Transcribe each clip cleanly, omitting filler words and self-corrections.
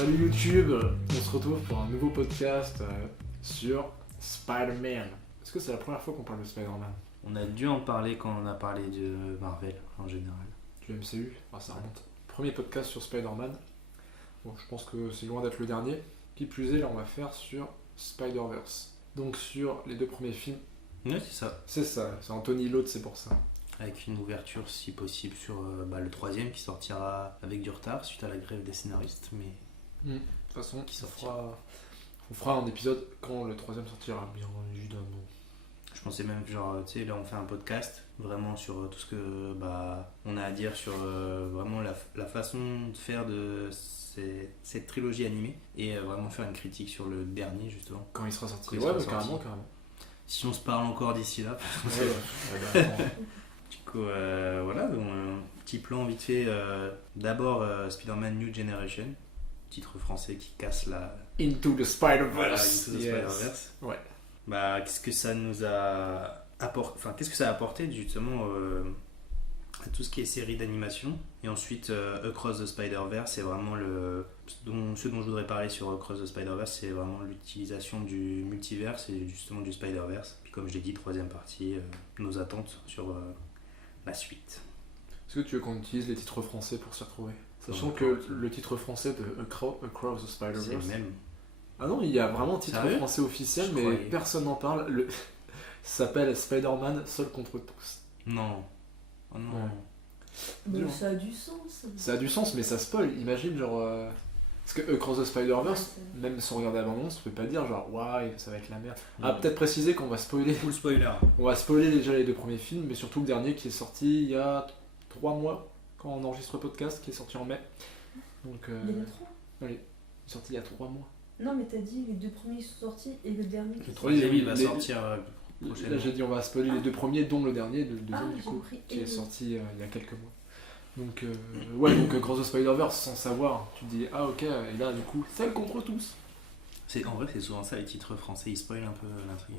Salut YouTube, on se retrouve pour un nouveau podcast sur Spider-Man. Est-ce que c'est la première fois qu'on parle de Spider-Man? On a dû en parler quand on a parlé de Marvel en général. Du MCU? Ça remonte. Premier podcast sur Spider-Man. Bon, je pense que c'est loin d'être le dernier. Qui plus est, là on va faire sur Spider-Verse. Donc sur les deux premiers films. Ouais, c'est ça. C'est ça, c'est Anthony Lode, c'est pour ça. Avec une ouverture si possible sur le troisième qui sortira avec du retard suite à la grève des scénaristes. Mais De toute façon, Qui on fera un épisode quand le troisième sortira, bien évidemment. je pensais même que genre, tu sais, là on fait un podcast vraiment sur tout ce que on a à dire sur vraiment la façon de faire de cette trilogie animée et vraiment faire une critique sur le dernier justement. Quand il sera sorti. Quand il sera sorti. Carrément. Si on se parle encore d'ici là. Attends. Du coup, voilà, donc un petit plan vite fait. D'abord, Spider-Man New Generation, titre français qui casse la. Into the Spider-Verse. Voilà, Into the Yes. Spider-Verse. Ouais. Qu'est-ce que ça nous a apporté, qu'est-ce que ça a apporté justement à tout ce qui est série d'animation. Et ensuite, Across the Spider-Verse, c'est vraiment ce dont je voudrais parler sur Across the Spider-Verse, c'est vraiment l'utilisation du multiverse et justement du Spider-Verse. Puis comme je l'ai dit, troisième partie, nos attentes sur la suite. Est-ce que tu veux qu'on utilise les titres français pour s'y retrouver? Sachant Ouais, que ouais. le titre français de Across the C'est Spider-Verse. le même. Ah non, il y a vraiment un titre Sérieux? français officiel, Je mais croyais. personne n'en parle. Ça s'appelle Spider-Man seul contre tous. Non. Oh non. Ouais. Bon, Dur. ça a du sens. Ça a du sens, mais ça spoil. Imagine, genre. Parce que Across the Spider-Verse, Ouais, même sans regarder l'abondance, on peut pas dire, genre, ouais, ça va être la merde. Non. Ah, peut-être préciser qu'on va spoiler. Full spoiler. On va spoiler déjà les deux premiers films, mais surtout le dernier qui est sorti il y a 3 mois, quand on enregistre le podcast, qui est sorti en mai. Donc, Il y en a trois. il est sorti il y a 3 mois. Non, mais t'as dit les deux premiers sont sortis et le dernier qui Le est troisième, Troisième, il va les- sortir prochainement. Là j'ai dit on va spoiler les deux premiers, dont le dernier, le deuxième Ah, du j'ai coup, compris. qui est Et- sorti il y a quelques mois. Donc ouais, donc Across the Spider-Verse, sans savoir, tu te dis ah ok, et là du coup, seul contre tous. En vrai, c'est souvent ça, les titres français, ils spoilent un peu l'intrigue.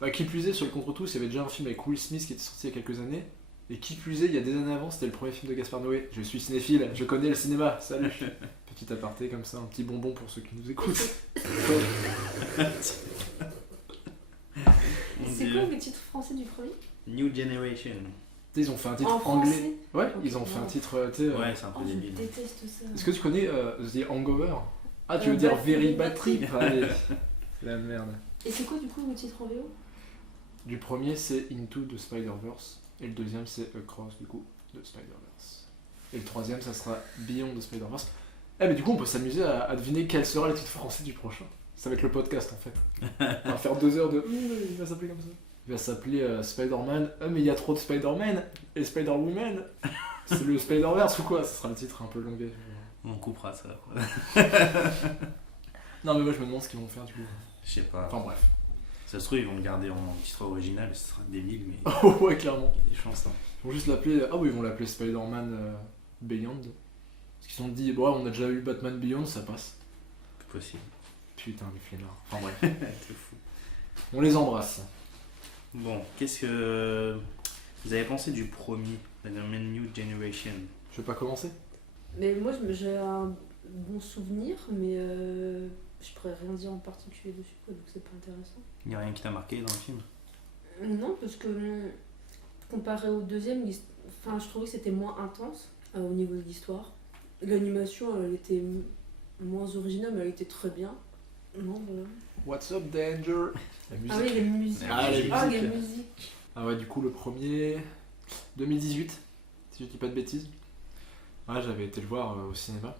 Bah, qui plus est, sur le contre tous, il y avait déjà un film avec Will Smith qui était sorti il y a quelques années. Et qui plus est, il y a des années avant, c'était le premier film de Gaspard Noé. Je suis cinéphile, je connais le cinéma, salut. Petit aparté comme ça, un petit bonbon pour ceux qui nous écoutent. C'est quoi le titre français du premier? New Generation. Tu sais, ils ont fait un titre En anglais. français? Ouais, Ok, ils ont fait un non. titre, tu sais. Ouais, c'est un peu Oh, je débile. déteste ça. Est-ce que tu connais The Hangover? Ah, tu veux Bad dire Very Bad Bad Trip? Trip. Allez, la merde. Et c'est quoi du coup le titre en VO? Du premier, c'est Into the Spider-Verse. Et le deuxième, c'est Across, du coup, the Spider-Verse. Et le troisième, ça sera Beyond the Spider-Verse. Eh, mais du coup, on peut s'amuser à deviner quel sera le titre français du prochain. Ça va être le podcast, en fait. On va faire 2 heures de... il va s'appeler comme ça. Il va s'appeler Spider-Man. Mais il y a trop de Spider-Man et Spider-Woman. C'est le Spider-Verse ou quoi? Ça sera le titre un peu longuet. On coupera ça. Non, mais moi, je me demande ce qu'ils vont faire, du coup. Je sais pas. Enfin, bref. Ça se trouve, ils vont le garder en titre original, ce sera débile, mais Oh, ouais, clairement. il y a des chances. Hein. Ils vont juste l'appeler. Ah oui, ils vont l'appeler Spider-Man Beyond. Parce qu'ils se sont dit, bon, on a déjà eu Batman Beyond, ça passe. C'est possible. Putain, les flemmards. Enfin bref. C'est fou. On les embrasse. Bon, qu'est-ce que vous avez pensé du premier, Spider-Man New Generation? Je vais pas commencer? Mais moi j'ai un bon souvenir, mais je pourrais rien dire en particulier dessus, quoi, donc c'est pas intéressant. Il n'y a rien qui t'a marqué dans le film? Non, parce que comparé au deuxième, je trouvais que c'était moins intense au niveau de l'histoire. L'animation, elle était moins originale, mais elle était très bien. Non, voilà. What's up, Danger? La musique. Ah oui, les musiques. Ah, les Ah, musiques. les musiques. Ah ouais, du coup, le premier. 2018, si je dis pas de bêtises. Ouais, j'avais été le voir au cinéma.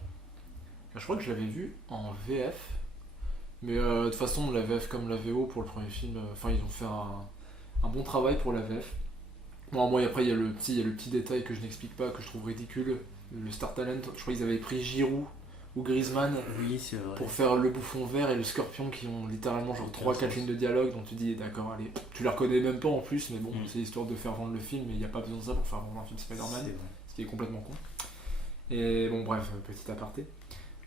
Je crois que je l'avais vu en VF. Mais de toute façon, la VF comme la VO pour le premier film, enfin, ils ont fait un bon travail pour la VF. Bon, moi, après, il y a le petit détail que je n'explique pas, que je trouve ridicule. Le Star Talent, je crois qu'ils avaient pris Giroud ou Griezmann Oui, c'est vrai. pour faire le bouffon vert et le scorpion qui ont littéralement genre 3-4 lignes de dialogue, donc tu dis d'accord, allez, tu les reconnais même pas en plus, mais bon, c'est histoire de faire vendre le film, mais il n'y a pas besoin de ça pour faire vendre un film Spider-Man, C'est vrai. ce qui est complètement con. Et bon, bref, petit aparté.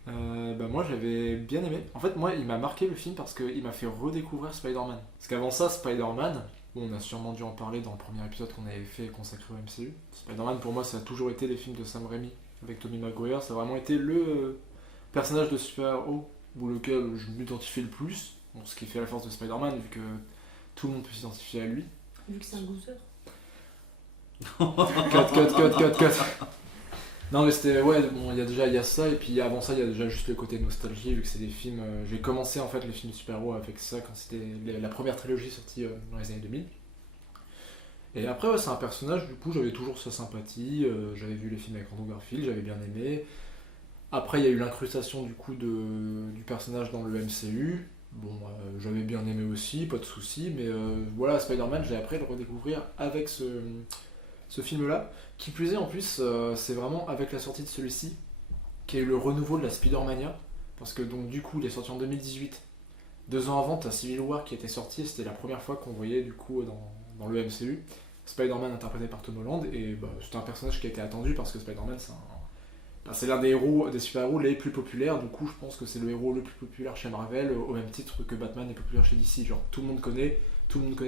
Moi j'avais bien aimé. En fait, moi il m'a marqué le film parce qu'il m'a fait redécouvrir Spider-Man. Parce qu'avant ça, Spider-Man, on a sûrement dû en parler dans le premier épisode qu'on avait fait consacré au MCU. Spider-Man pour moi ça a toujours été les films de Sam Raimi avec Tobey Maguire, ça a vraiment été le personnage de super-héros ou lequel je m'identifie le plus, bon, ce qui fait la force de Spider-Man, vu que tout le monde peut s'identifier à lui. Vu que c'est un loser. Cut. Non mais c'était, ouais, bon, il y a ça, et puis avant ça, il y a déjà juste le côté nostalgie, vu que c'est des films... j'ai commencé en fait les films de super-héros avec ça quand c'était la première trilogie sortie dans les années 2000. Et après, ouais, c'est un personnage, du coup, j'avais toujours sa sympathie, j'avais vu les films avec Andrew Garfield, j'avais bien aimé. Après, il y a eu l'incrustation du coup du personnage dans le MCU. Bon, j'avais bien aimé aussi, pas de soucis, mais voilà, Spider-Man, j'ai appris à le redécouvrir avec ce film-là. Qui plus est, en plus, c'est vraiment avec la sortie de celui-ci, qui a eu le renouveau de la Spider-Mania, parce que donc du coup, il est sorti en 2018. 2 ans avant, t'as Civil War qui était sorti, et c'était la première fois qu'on voyait du coup dans le MCU Spider-Man interprété par Tom Holland, et bah, c'était un personnage qui a été attendu parce que Spider-Man, c'est l'un des héros, des super-héros les plus populaires. Du coup, je pense que c'est le héros le plus populaire chez Marvel, au même titre que Batman est populaire chez DC. Genre, tout le monde connaît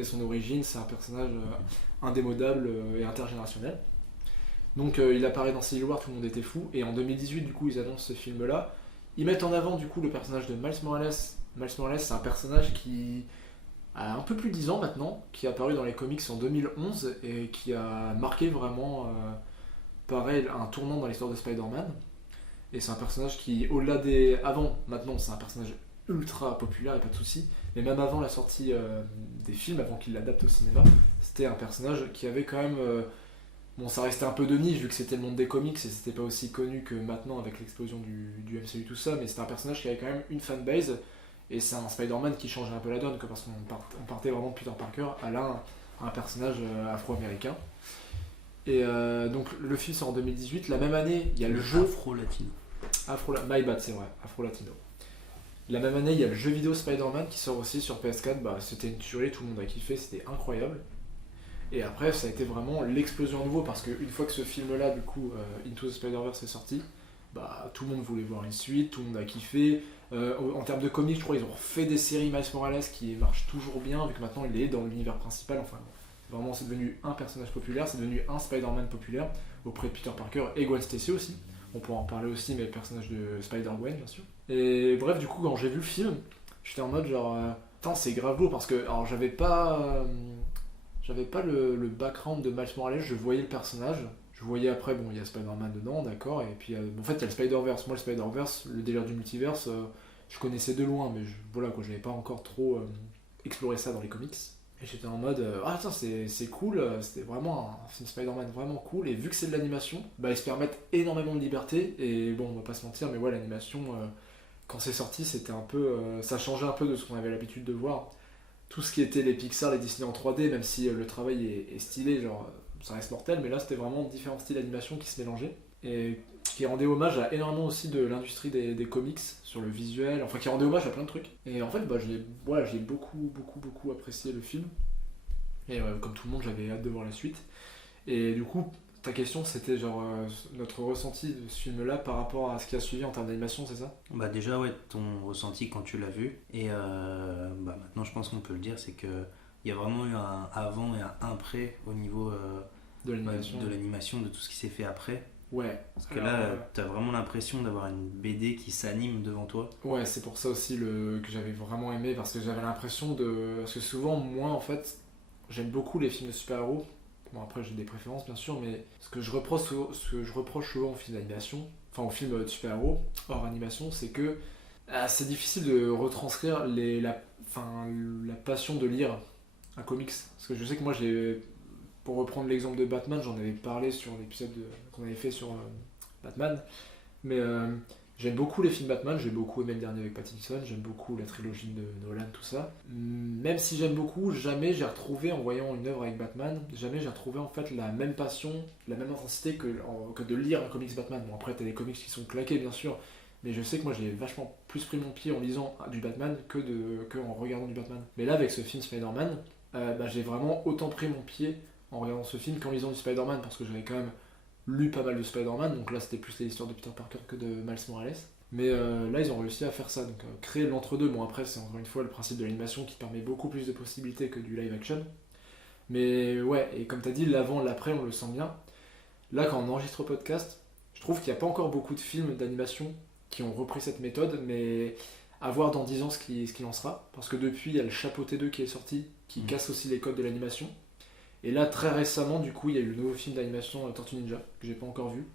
son origine, c'est un personnage indémodable et intergénérationnel. Donc, il apparaît dans Civil War, tout le monde était fou. Et en 2018, du coup, ils annoncent ce film-là. Ils mettent en avant, du coup, le personnage de Miles Morales. Miles Morales, c'est un personnage qui a un peu plus de 10 ans maintenant, qui est apparu dans les comics en 2011 et qui a marqué vraiment... pareil, un tournant dans l'histoire de Spider-Man. Et c'est un personnage qui, au-delà des... maintenant, c'est un personnage ultra populaire, et pas de soucis. Mais même avant la sortie des films, avant qu'il l'adapte au cinéma, c'était un personnage qui avait quand même... bon, ça restait un peu de niche, vu que c'était le monde des comics, et c'était pas aussi connu que maintenant, avec l'explosion du MCU, tout ça. Mais c'était un personnage qui avait quand même une fanbase, et c'est un Spider-Man qui changeait un peu la donne, parce qu'on partait vraiment de Peter Parker à là, un personnage afro-américain. Et donc le film sort en 2018, la même année il y a le jeu Afro-latino. My bad, c'est vrai, Afro-Latino. La même année il y a le jeu vidéo Spider-Man qui sort aussi sur PS4, bah, c'était une tuerie, tout le monde a kiffé, c'était incroyable. Et après ça a été vraiment l'explosion à nouveau parce qu'une fois que ce film là du coup Into the Spider-Verse est sorti, bah, tout le monde voulait voir une suite, tout le monde a kiffé. En termes de comics, je crois ils ont fait des séries Miles Morales qui marchent toujours bien vu que maintenant il est dans l'univers principal, enfin. Vraiment, c'est devenu un personnage populaire, c'est devenu un Spider-Man populaire auprès de Peter Parker et Gwen Stacy aussi. On pourra en reparler aussi, mais le personnage de Spider-Gwen, bien sûr. Et bref, du coup, quand j'ai vu le film, j'étais en mode genre, putain, c'est grave lourd parce que, alors, j'avais pas le background de Miles Morales, je voyais le personnage. Je voyais après, bon, il y a Spider-Man dedans, d'accord, et puis en fait, il y a le Spider-Verse. Moi, le Spider-Verse, le délire du multiverse, je connaissais de loin, mais voilà, quoi, j'avais pas encore trop exploré ça dans les comics. Et j'étais en mode, ah tiens, c'est cool, c'était vraiment un film Spider-Man vraiment cool, et vu que c'est de l'animation, bah ils se permettent énormément de liberté, et bon, on va pas se mentir, mais ouais, l'animation, quand c'est sorti, c'était un peu, ça changeait un peu de ce qu'on avait l'habitude de voir. Tout ce qui était les Pixar, les Disney en 3D, même si le travail est stylé, genre, ça reste mortel, mais là c'était vraiment différents styles d'animation qui se mélangeaient, et qui rendait hommage à énormément aussi de l'industrie des comics, sur le visuel, enfin qui rendait hommage à plein de trucs. Et en fait, bah, j'ai beaucoup apprécié le film. Et comme tout le monde, j'avais hâte de voir la suite. Et du coup, ta question, c'était genre notre ressenti de ce film-là par rapport à ce qui a suivi en termes d'animation, c'est ça ? Bah déjà, ouais, ton ressenti quand tu l'as vu. Et bah maintenant, je pense qu'on peut le dire, c'est qu'il y a vraiment eu un avant et un après au niveau de l'animation, de tout ce qui s'est fait après. Ouais. Parce que là, t'as vraiment l'impression d'avoir une BD qui s'anime devant toi. Ouais, c'est pour ça aussi que j'avais vraiment aimé, parce que j'avais l'impression de... Parce que souvent, moi, en fait, j'aime beaucoup les films de super-héros. Bon, après, j'ai des préférences, bien sûr, mais ce que je reproche souvent aux films d'animation, enfin aux films de super-héros, hors animation, c'est que c'est difficile de retranscrire la passion de lire un comics. Parce que je sais que moi, pour reprendre l'exemple de Batman, j'en avais parlé sur l'épisode qu'on avait fait sur Batman, mais j'aime beaucoup les films Batman, j'ai beaucoup aimé le dernier avec Pattinson, j'aime beaucoup la trilogie de Nolan, tout ça. Même si j'aime beaucoup, jamais j'ai retrouvé, en voyant une œuvre avec Batman, jamais j'ai retrouvé en fait la même passion, la même intensité que de lire un comics Batman. Bon, après t'as des comics qui sont claqués bien sûr, mais je sais que moi j'ai vachement plus pris mon pied en lisant du Batman que en regardant du Batman. Mais là avec ce film Spider-Man, j'ai vraiment autant pris mon pied en regardant ce film qu'en lisant du Spider-Man, parce que j'avais quand même lu pas mal de Spider-Man, donc là c'était plus l'histoire de Peter Parker que de Miles Morales. Mais là ils ont réussi à faire ça, donc créer l'entre-deux. Bon après c'est encore une fois le principe de l'animation qui permet beaucoup plus de possibilités que du live action. Mais ouais, et comme t'as dit, l'avant, l'après on le sent bien. Là quand on enregistre le podcast, je trouve qu'il n'y a pas encore beaucoup de films d'animation qui ont repris cette méthode, mais à voir dans 10 ans ce qu'il en sera. Parce que depuis, il y a le Chapeau T2 qui est sorti, qui casse aussi les codes de l'animation. Et là, très récemment, du coup, il y a eu le nouveau film d'animation Tortue Ninja, que j'ai pas encore vu,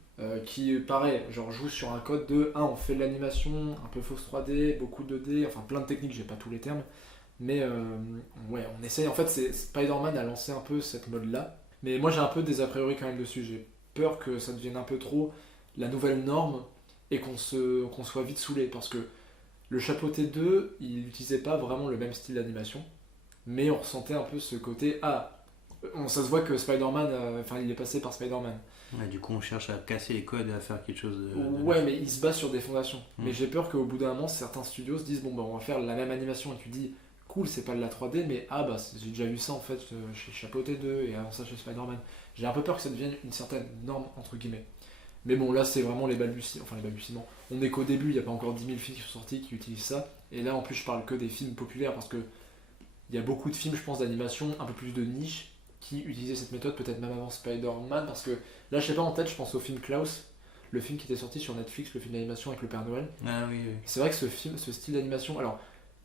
qui, pareil, genre joue sur un code de on fait de l'animation, un peu fausse 3D, beaucoup de 2D, enfin plein de techniques, j'ai pas tous les termes. Mais ouais, on essaye. En fait, Spider-Man a lancé un peu cette mode-là. Mais moi, j'ai un peu des a priori quand même dessus. J'ai peur que ça devienne un peu trop la nouvelle norme et qu'on soit vite saoulé. Parce que le Chapeau T2, il n'utilisait pas vraiment le même style d'animation. Mais on ressentait un peu ce côté ça se voit que Spider-Man, il est passé par Spider-Man. Ouais, du coup, on cherche à casser les codes et à faire quelque chose de... Ouais, mais il se base sur des fondations. Mais j'ai peur qu'au bout d'un moment, certains studios se disent on va faire la même animation. Et tu dis, cool, c'est pas de la 3D, mais j'ai déjà vu ça en fait chez Chapeau T2 et avant ça chez Spider-Man. J'ai un peu peur que ça devienne une certaine norme, entre guillemets. Mais bon, là, c'est vraiment les balbutiements. On est qu'au début, il n'y a pas encore 10 000 films qui sont sortis qui utilisent ça. Et là, en plus, je parle que des films populaires parce que il y a beaucoup de films, je pense, d'animation, un peu plus de niche, qui utilisaient cette méthode, peut-être même avant Spider-Man, parce que là, je sais pas, en tête, je pense au film Klaus, le film qui était sorti sur Netflix, le film d'animation avec le Père Noël. Ah oui, oui. C'est vrai que ce style d'animation, alors,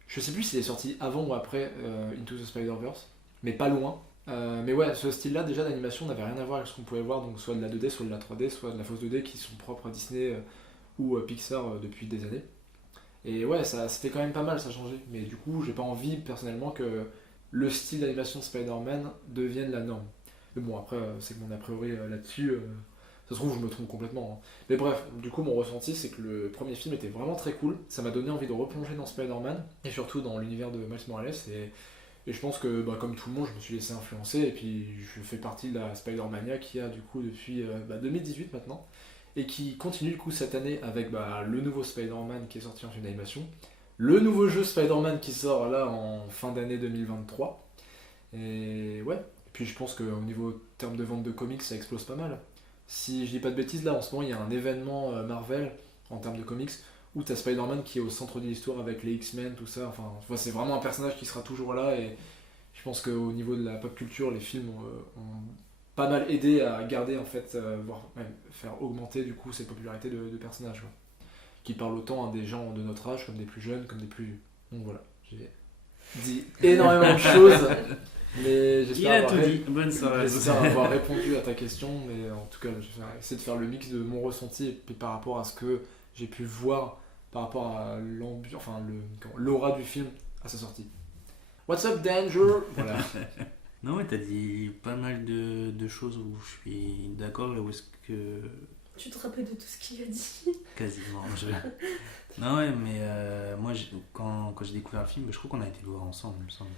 je sais plus s'il est sorti avant ou après Into the Spider-Verse, mais pas loin. Mais ouais, ce style-là, déjà d'animation, n'avait rien à voir avec ce qu'on pouvait voir, donc soit de la 2D, soit de la 3D, soit de la fausse 2D, qui sont propres à Disney ou Pixar depuis des années. Et ouais, c'était quand même pas mal, ça changeait. Mais du coup, j'ai pas envie personnellement que le style d'animation de Spider-Man devienne la norme. Mais bon, après, c'est que mon a priori là-dessus, ça se trouve, je me trompe complètement. Hein. Mais bref, du coup, mon ressenti, c'est que le premier film était vraiment très cool. Ça m'a donné envie de replonger dans Spider-Man, et surtout dans l'univers de Miles Morales. Et je pense que, comme tout le monde, je me suis laissé influencer. Et puis, je fais partie de la Spider-Mania qui a du coup depuis 2018 maintenant. Et qui continue du coup cette année avec le nouveau Spider-Man qui est sorti en film d'animation, le nouveau jeu Spider-Man qui sort là en fin d'année 2023. Et ouais, et puis je pense qu'au niveau terme de vente de comics, ça explose pas mal. Si je dis pas de bêtises, là en ce moment il y a un événement Marvel en termes de comics où t'as Spider-Man qui est au centre de l'histoire avec les X-Men, tout ça. Enfin, tu vois, c'est vraiment un personnage qui sera toujours là et je pense qu'au niveau de la pop culture, les films ont pas mal aidé à garder en fait, voire même faire augmenter du coup cette popularité de personnages quoi, qui parlent autant à des gens de notre âge comme des plus jeunes, comme des plus... Donc voilà, j'ai dit énormément de choses, mais j'espère Bonne soirée. j'espère avoir répondu à ta question, mais en tout cas je vais essayer de faire le mix de mon ressenti et puis par rapport à ce que j'ai pu voir par rapport à l'aura du film à sa sortie. What's up Danger? Voilà. Non, ouais, t'as dit pas mal de choses où je suis d'accord et où est-ce que... Tu te rappelles de tout ce qu'il a dit? Quasiment. Non, ouais, mais moi, quand j'ai découvert le film, je crois qu'on a été le voir ensemble, il me semble.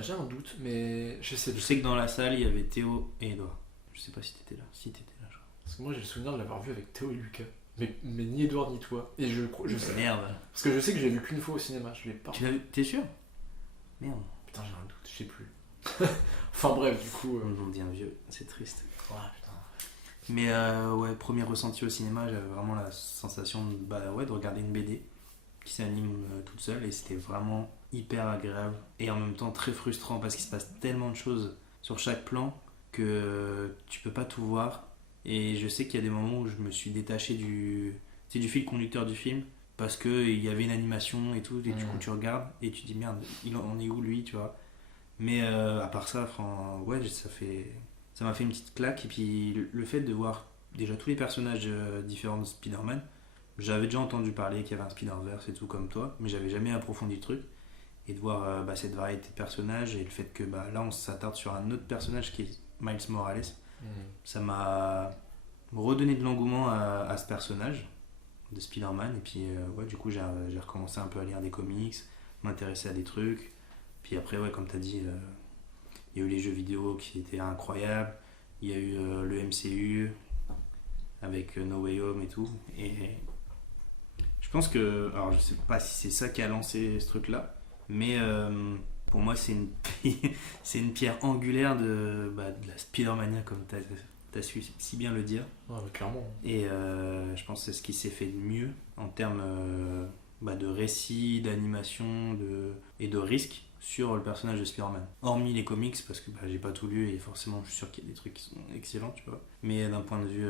J'ai un doute, mais je sais. Je sais que dans la salle, il y avait Théo et Edouard. Je sais pas si t'étais là. Si t'étais là, je crois. Parce que moi j'ai le souvenir de l'avoir vu avec Théo et Lucas. Mais ni Edouard ni toi. Et je sais. Merde. Parce que je sais que j'ai vu qu'une fois au cinéma, je l'ai pas. Tu l'as vu? T'es sûr? Merde. Putain, j'ai un doute, je sais plus. Enfin bref, du coup. On devient vieux, c'est triste. Ouais, putain. Mais ouais, premier ressenti au cinéma, j'avais vraiment la sensation de regarder une BD qui s'anime toute seule et c'était vraiment hyper agréable et en même temps très frustrant parce qu'il se passe tellement de choses sur chaque plan que tu peux pas tout voir. Et je sais qu'il y a des moments où je me suis détaché du fil conducteur du film parce qu'il y avait une animation et tout, et du coup tu regardes et tu dis merde, il en est où lui, tu vois. Mais à part ça, ouais, ça m'a fait une petite claque. Et puis le fait de voir déjà tous les personnages différents de Spider-Man, j'avais déjà entendu parler qu'il y avait un Spider-Verse et tout comme toi, mais j'avais jamais approfondi le truc. Et de voir cette variété de personnages et le fait que là on s'attarde sur un autre personnage qui est Miles Morales, ça m'a redonné de l'engouement à ce personnage de Spider-Man. Et puis ouais, du coup j'ai recommencé un peu à lire des comics, m'intéresser à des trucs. Puis après, ouais, comme tu as dit, il y a eu les jeux vidéo qui étaient incroyables, il y a eu le MCU avec No Way Home et tout. Et je pense que, alors je sais pas si c'est ça qui a lancé ce truc-là, mais pour moi c'est une pierre angulaire de la Spider-Mania, comme tu as su si bien le dire. Ouais, clairement. Et je pense que c'est ce qui s'est fait de mieux en termes de récit, d'animation et de risque sur le personnage de Spider-Man. Hormis les comics, parce que j'ai pas tout lu et forcément je suis sûr qu'il y a des trucs qui sont excellents, tu vois. Mais d'un point de vue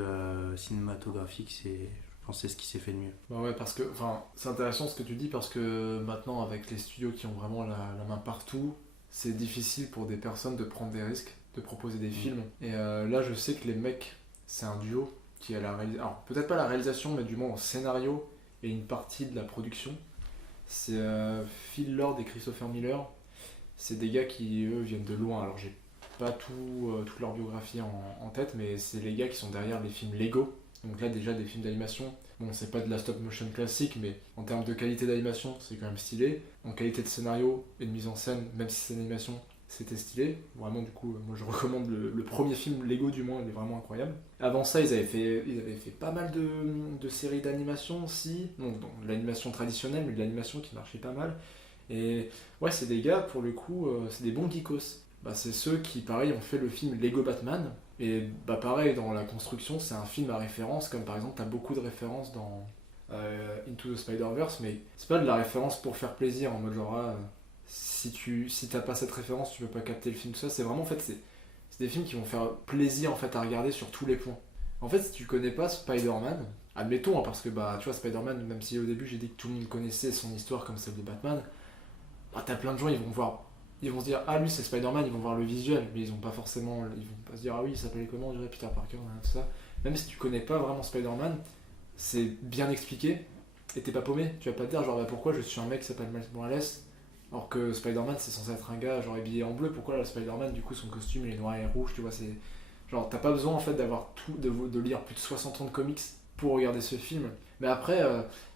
cinématographique, Je pense que c'est ce qui s'est fait de mieux. Bah ouais, parce que, enfin, c'est intéressant ce que tu dis parce que maintenant, avec les studios qui ont vraiment la main partout, c'est difficile pour des personnes de prendre des risques, de proposer des films. Et là, je sais que les mecs, c'est un duo qui a la réalisation. Alors, peut-être pas la réalisation, mais du moins au scénario et une partie de la production. C'est Phil Lord et Christopher Miller. C'est des gars qui, eux, viennent de loin. Alors, j'ai pas toute leur biographie en tête, mais c'est les gars qui sont derrière les films Lego. Donc là, déjà, des films d'animation. Bon, c'est pas de la stop motion classique, mais en termes de qualité d'animation, c'est quand même stylé. En qualité de scénario et de mise en scène, même si c'est une animation, c'était stylé. Vraiment, du coup, moi je recommande le premier film Lego, du moins, il est vraiment incroyable. Avant ça, ils avaient fait pas mal de séries d'animation aussi. Donc, de l'animation traditionnelle, mais de l'animation qui marchait pas mal. Et ouais, c'est des gars, pour le coup, c'est des bons geekos. Bah, c'est ceux qui, pareil, ont fait le film Lego Batman. Et bah, pareil, dans la construction, c'est un film à référence, comme par exemple, t'as beaucoup de références dans Into the Spider-Verse, mais c'est pas de la référence pour faire plaisir, en mode genre, si t'as pas cette référence, tu peux pas capter le film, tout ça. C'est vraiment, en fait, c'est des films qui vont faire plaisir en fait, à regarder sur tous les points. En fait, si tu connais pas Spider-Man, admettons, hein, parce que bah, tu vois, Spider-Man, même si au début j'ai dit que tout le monde connaissait son histoire comme celle de Batman, bah, t'as plein de gens, ils vont se dire ah lui c'est Spider-Man, ils vont voir le visuel, mais ils vont pas se dire ah oui il s'appelait comment, on dirait Peter Parker, tout ça. Même si tu connais pas vraiment Spider-Man, c'est bien expliqué et t'es pas paumé. Tu vas pas te dire genre bah, pourquoi je suis un mec qui s'appelle Miles Morales alors que Spider-Man c'est censé être un gars genre habillé en bleu, pourquoi là Spider-Man du coup son costume il est noir et rouge, tu vois, c'est genre t'as pas besoin en fait d'avoir de lire plus de 60 ans de comics pour regarder ce film. Mais après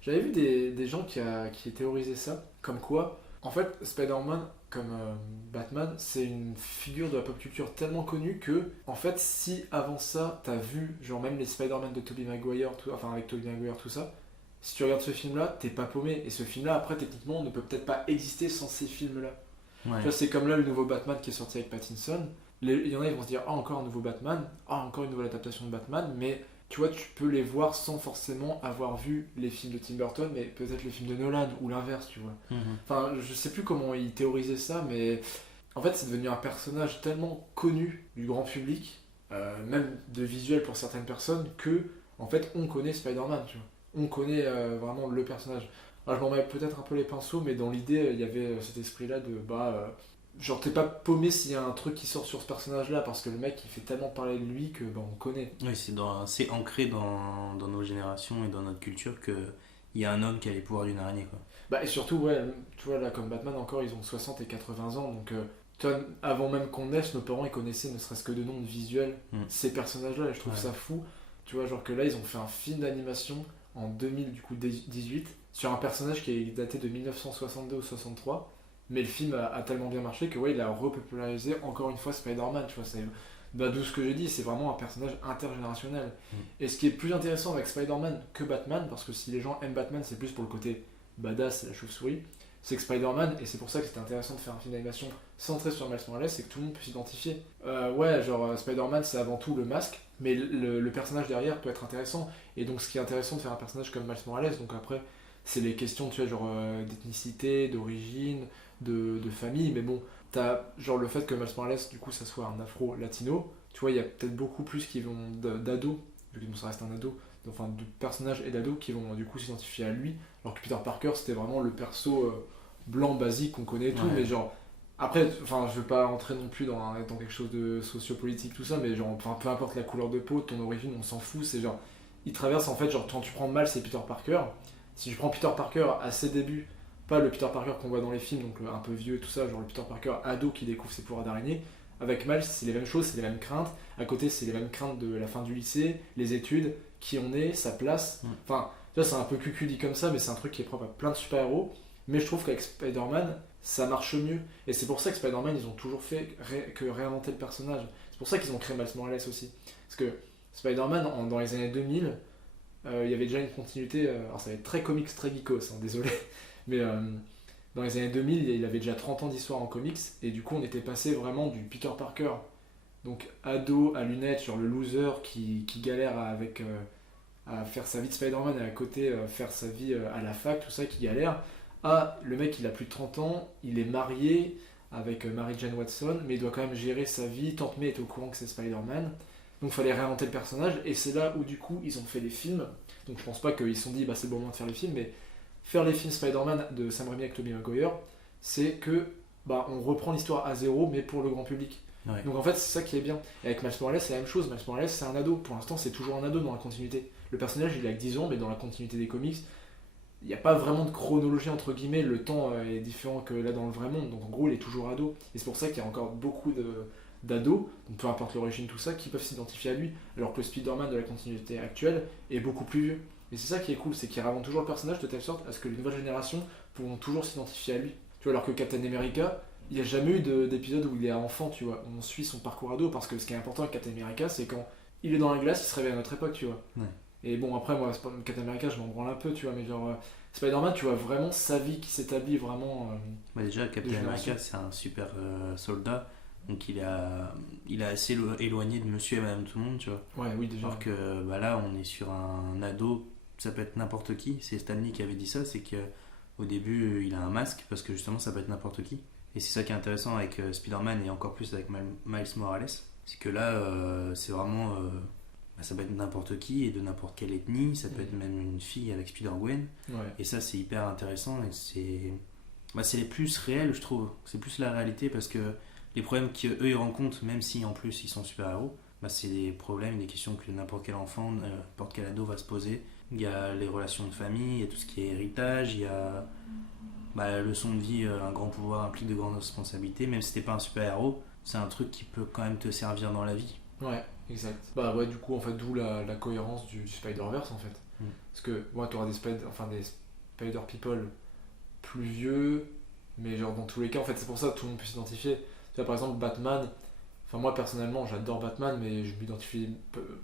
j'avais vu des gens qui théorisaient ça comme quoi en fait Spider-Man comme Batman, c'est une figure de la pop culture tellement connue que, en fait, si avant ça, t'as vu, genre même les Spider-Man de Tobey Maguire, enfin avec Tobey Maguire, tout ça, si tu regardes ce film-là, t'es pas paumé. Et ce film-là, après, techniquement, ne peut peut-être pas exister sans ces films-là. Ouais. Tu vois, c'est comme là le nouveau Batman qui est sorti avec Pattinson. Il y en a, ils vont se dire, ah, encore un nouveau Batman, ah, encore une nouvelle adaptation de Batman, mais tu vois, tu peux les voir sans forcément avoir vu les films de Tim Burton, mais peut-être les films de Nolan ou l'inverse, tu vois. Enfin, je sais plus comment ils théorisaient ça, mais en fait, c'est devenu un personnage tellement connu du grand public, même de visuel pour certaines personnes, que en fait, on connaît Spider-Man, tu vois. On connaît vraiment le personnage. Alors, je m'en mets peut-être un peu les pinceaux, mais dans l'idée, il y avait cet esprit-là de genre t'es pas paumé s'il y a un truc qui sort sur ce personnage là parce que le mec il fait tellement parler de lui que on connaît. Oui, c'est ancré dans nos générations et dans notre culture que il y a un homme qui a les pouvoirs d'une araignée, quoi. Bah et surtout ouais, tu vois là comme Batman encore ils ont 60 et 80 ans donc tu vois, avant même qu'on naisse nos parents ils connaissaient ne serait-ce que de nom de visuel ces personnages là et je trouve ça fou. Tu vois genre que là ils ont fait un film d'animation en 2018 sur un personnage qui est daté de 1962 ou 63. Mais le film a tellement bien marché que ouais, il a repopularisé encore une fois Spider-Man, tu vois, c'est d'où ce que j'ai dit, c'est vraiment un personnage intergénérationnel. Et ce qui est plus intéressant avec Spider-Man que Batman, parce que si les gens aiment Batman, c'est plus pour le côté badass et la chauve-souris, c'est que Spider-Man, et c'est pour ça que c'était intéressant de faire un film d'animation centré sur Miles Morales, c'est que tout le monde peut s'identifier. Ouais, genre Spider-Man c'est avant tout le masque, mais le personnage derrière peut être intéressant. Et donc ce qui est intéressant de faire un personnage comme Miles Morales, donc après c'est les questions, tu vois, genre d'ethnicité, d'origine, de famille, mais bon, t'as genre le fait que Miles Morales, du coup, ça soit un afro-latino, tu vois, il y a peut-être beaucoup plus qui vont d'ados, vu que ça reste un ado, enfin de personnages et d'ados qui vont du coup s'identifier à lui, alors que Peter Parker, c'était vraiment le perso blanc basique qu'on connaît et tout, mais genre, après, enfin, je veux pas rentrer non plus dans quelque chose de sociopolitique, tout ça, mais genre, enfin, peu importe la couleur de peau, ton origine, on s'en fout, c'est genre, il traverse en fait, genre, quand tu prends mal, c'est Peter Parker. Si je prends Peter Parker à ses débuts, pas le Peter Parker qu'on voit dans les films, donc un peu vieux, tout ça, genre le Peter Parker ado qui découvre ses pouvoirs d'araignée, avec Miles, c'est les mêmes choses, c'est les mêmes craintes. À côté, c'est les mêmes craintes de la fin du lycée, les études, qui on est, sa place. Enfin, tu vois, c'est un peu cucu dit comme ça, mais c'est un truc qui est propre à plein de super-héros. Mais je trouve qu'avec Spider-Man, ça marche mieux. Et c'est pour ça que Spider-Man, ils ont toujours fait que réinventer le personnage. C'est pour ça qu'ils ont créé Miles Morales aussi. Parce que Spider-Man, dans les années 2000, il y avait déjà une continuité, alors ça va être très comics, très geekos, hein, désolé, mais dans les années 2000, il avait déjà 30 ans d'histoire en comics, et du coup on était passé vraiment du Peter Parker, donc ado à lunettes, genre le loser qui galère à faire sa vie de Spider-Man et à côté faire sa vie à la fac, tout ça, qui galère, à le mec il a plus de 30 ans, il est marié avec Mary Jane Watson, mais il doit quand même gérer sa vie, Tante May est au courant que c'est Spider-Man. Donc fallait réinventer le personnage, et c'est là où du coup ils ont fait les films. Donc je pense pas qu'ils se sont dit bah c'est le bon moment de faire les films, mais faire les films Spider-Man de Sam Raimi avec Tobey Maguire, c'est que bah on reprend l'histoire à zéro, mais pour le grand public. Ouais. Donc en fait c'est ça qui est bien. Et avec Miles Morales c'est la même chose, Miles Morales c'est un ado, pour l'instant c'est toujours un ado dans la continuité. Le personnage il a que 10 ans, mais dans la continuité des comics, il n'y a pas vraiment de chronologie entre guillemets, le temps est différent que là dans le vrai monde, donc en gros il est toujours ado. Et c'est pour ça qu'il y a encore beaucoup d'ados, donc peu importe l'origine, tout ça, qui peuvent s'identifier à lui, alors que le Spider-Man de la continuité actuelle est beaucoup plus vieux. Et c'est ça qui est cool, c'est qu'il réinvente toujours le personnage de telle sorte à ce que les nouvelles générations pourront toujours s'identifier à lui. Tu vois, alors que Captain America, il n'y a jamais eu d'épisode où il est enfant, tu vois, on suit son parcours ado, parce que ce qui est important avec Captain America, c'est quand il est dans la glace, il se réveille à notre époque, tu vois. Ouais. Et bon, après, moi, Captain America, je m'en branle un peu, tu vois, mais genre, Spider-Man, tu vois vraiment sa vie qui s'établit vraiment. Bah déjà, Captain génération. America, c'est un super soldat. Donc il est assez éloigné de monsieur et madame tout le monde, tu vois. Ouais, oui, déjà. Alors que bah là, on est sur un ado, ça peut être n'importe qui. C'est Stanley qui avait dit ça, c'est qu'au début, il a un masque, parce que justement, ça peut être n'importe qui. Et c'est ça qui est intéressant avec Spider-Man et encore plus avec Miles Morales. C'est que là, c'est vraiment... bah, ça peut être n'importe qui et de n'importe quelle ethnie. Ça peut être même une fille avec Spider-Gwen. Ouais. Et ça, c'est hyper intéressant et c'est plus réel, je trouve. C'est plus la réalité parce que les problèmes qu'eux ils rencontrent, même si en plus ils sont super-héros, bah, c'est des problèmes, des questions que n'importe quel enfant, n'importe quel ado va se poser. Il y a les relations de famille, il y a tout ce qui est héritage, il y a bah, la leçon de vie, un grand pouvoir implique de grandes responsabilités. Même si t'es pas un super-héros, c'est un truc qui peut quand même te servir dans la vie. Ouais, exact. Bah ouais, du coup, en fait, d'où la cohérence du Spider-Verse, en fait. Parce que, moi, t'auras des Spider-People plus vieux, mais genre, dans tous les cas, en fait, c'est pour ça que tout le monde peut s'identifier. Tu vois, par exemple, Batman, enfin, moi, personnellement, j'adore Batman, mais je m'identifie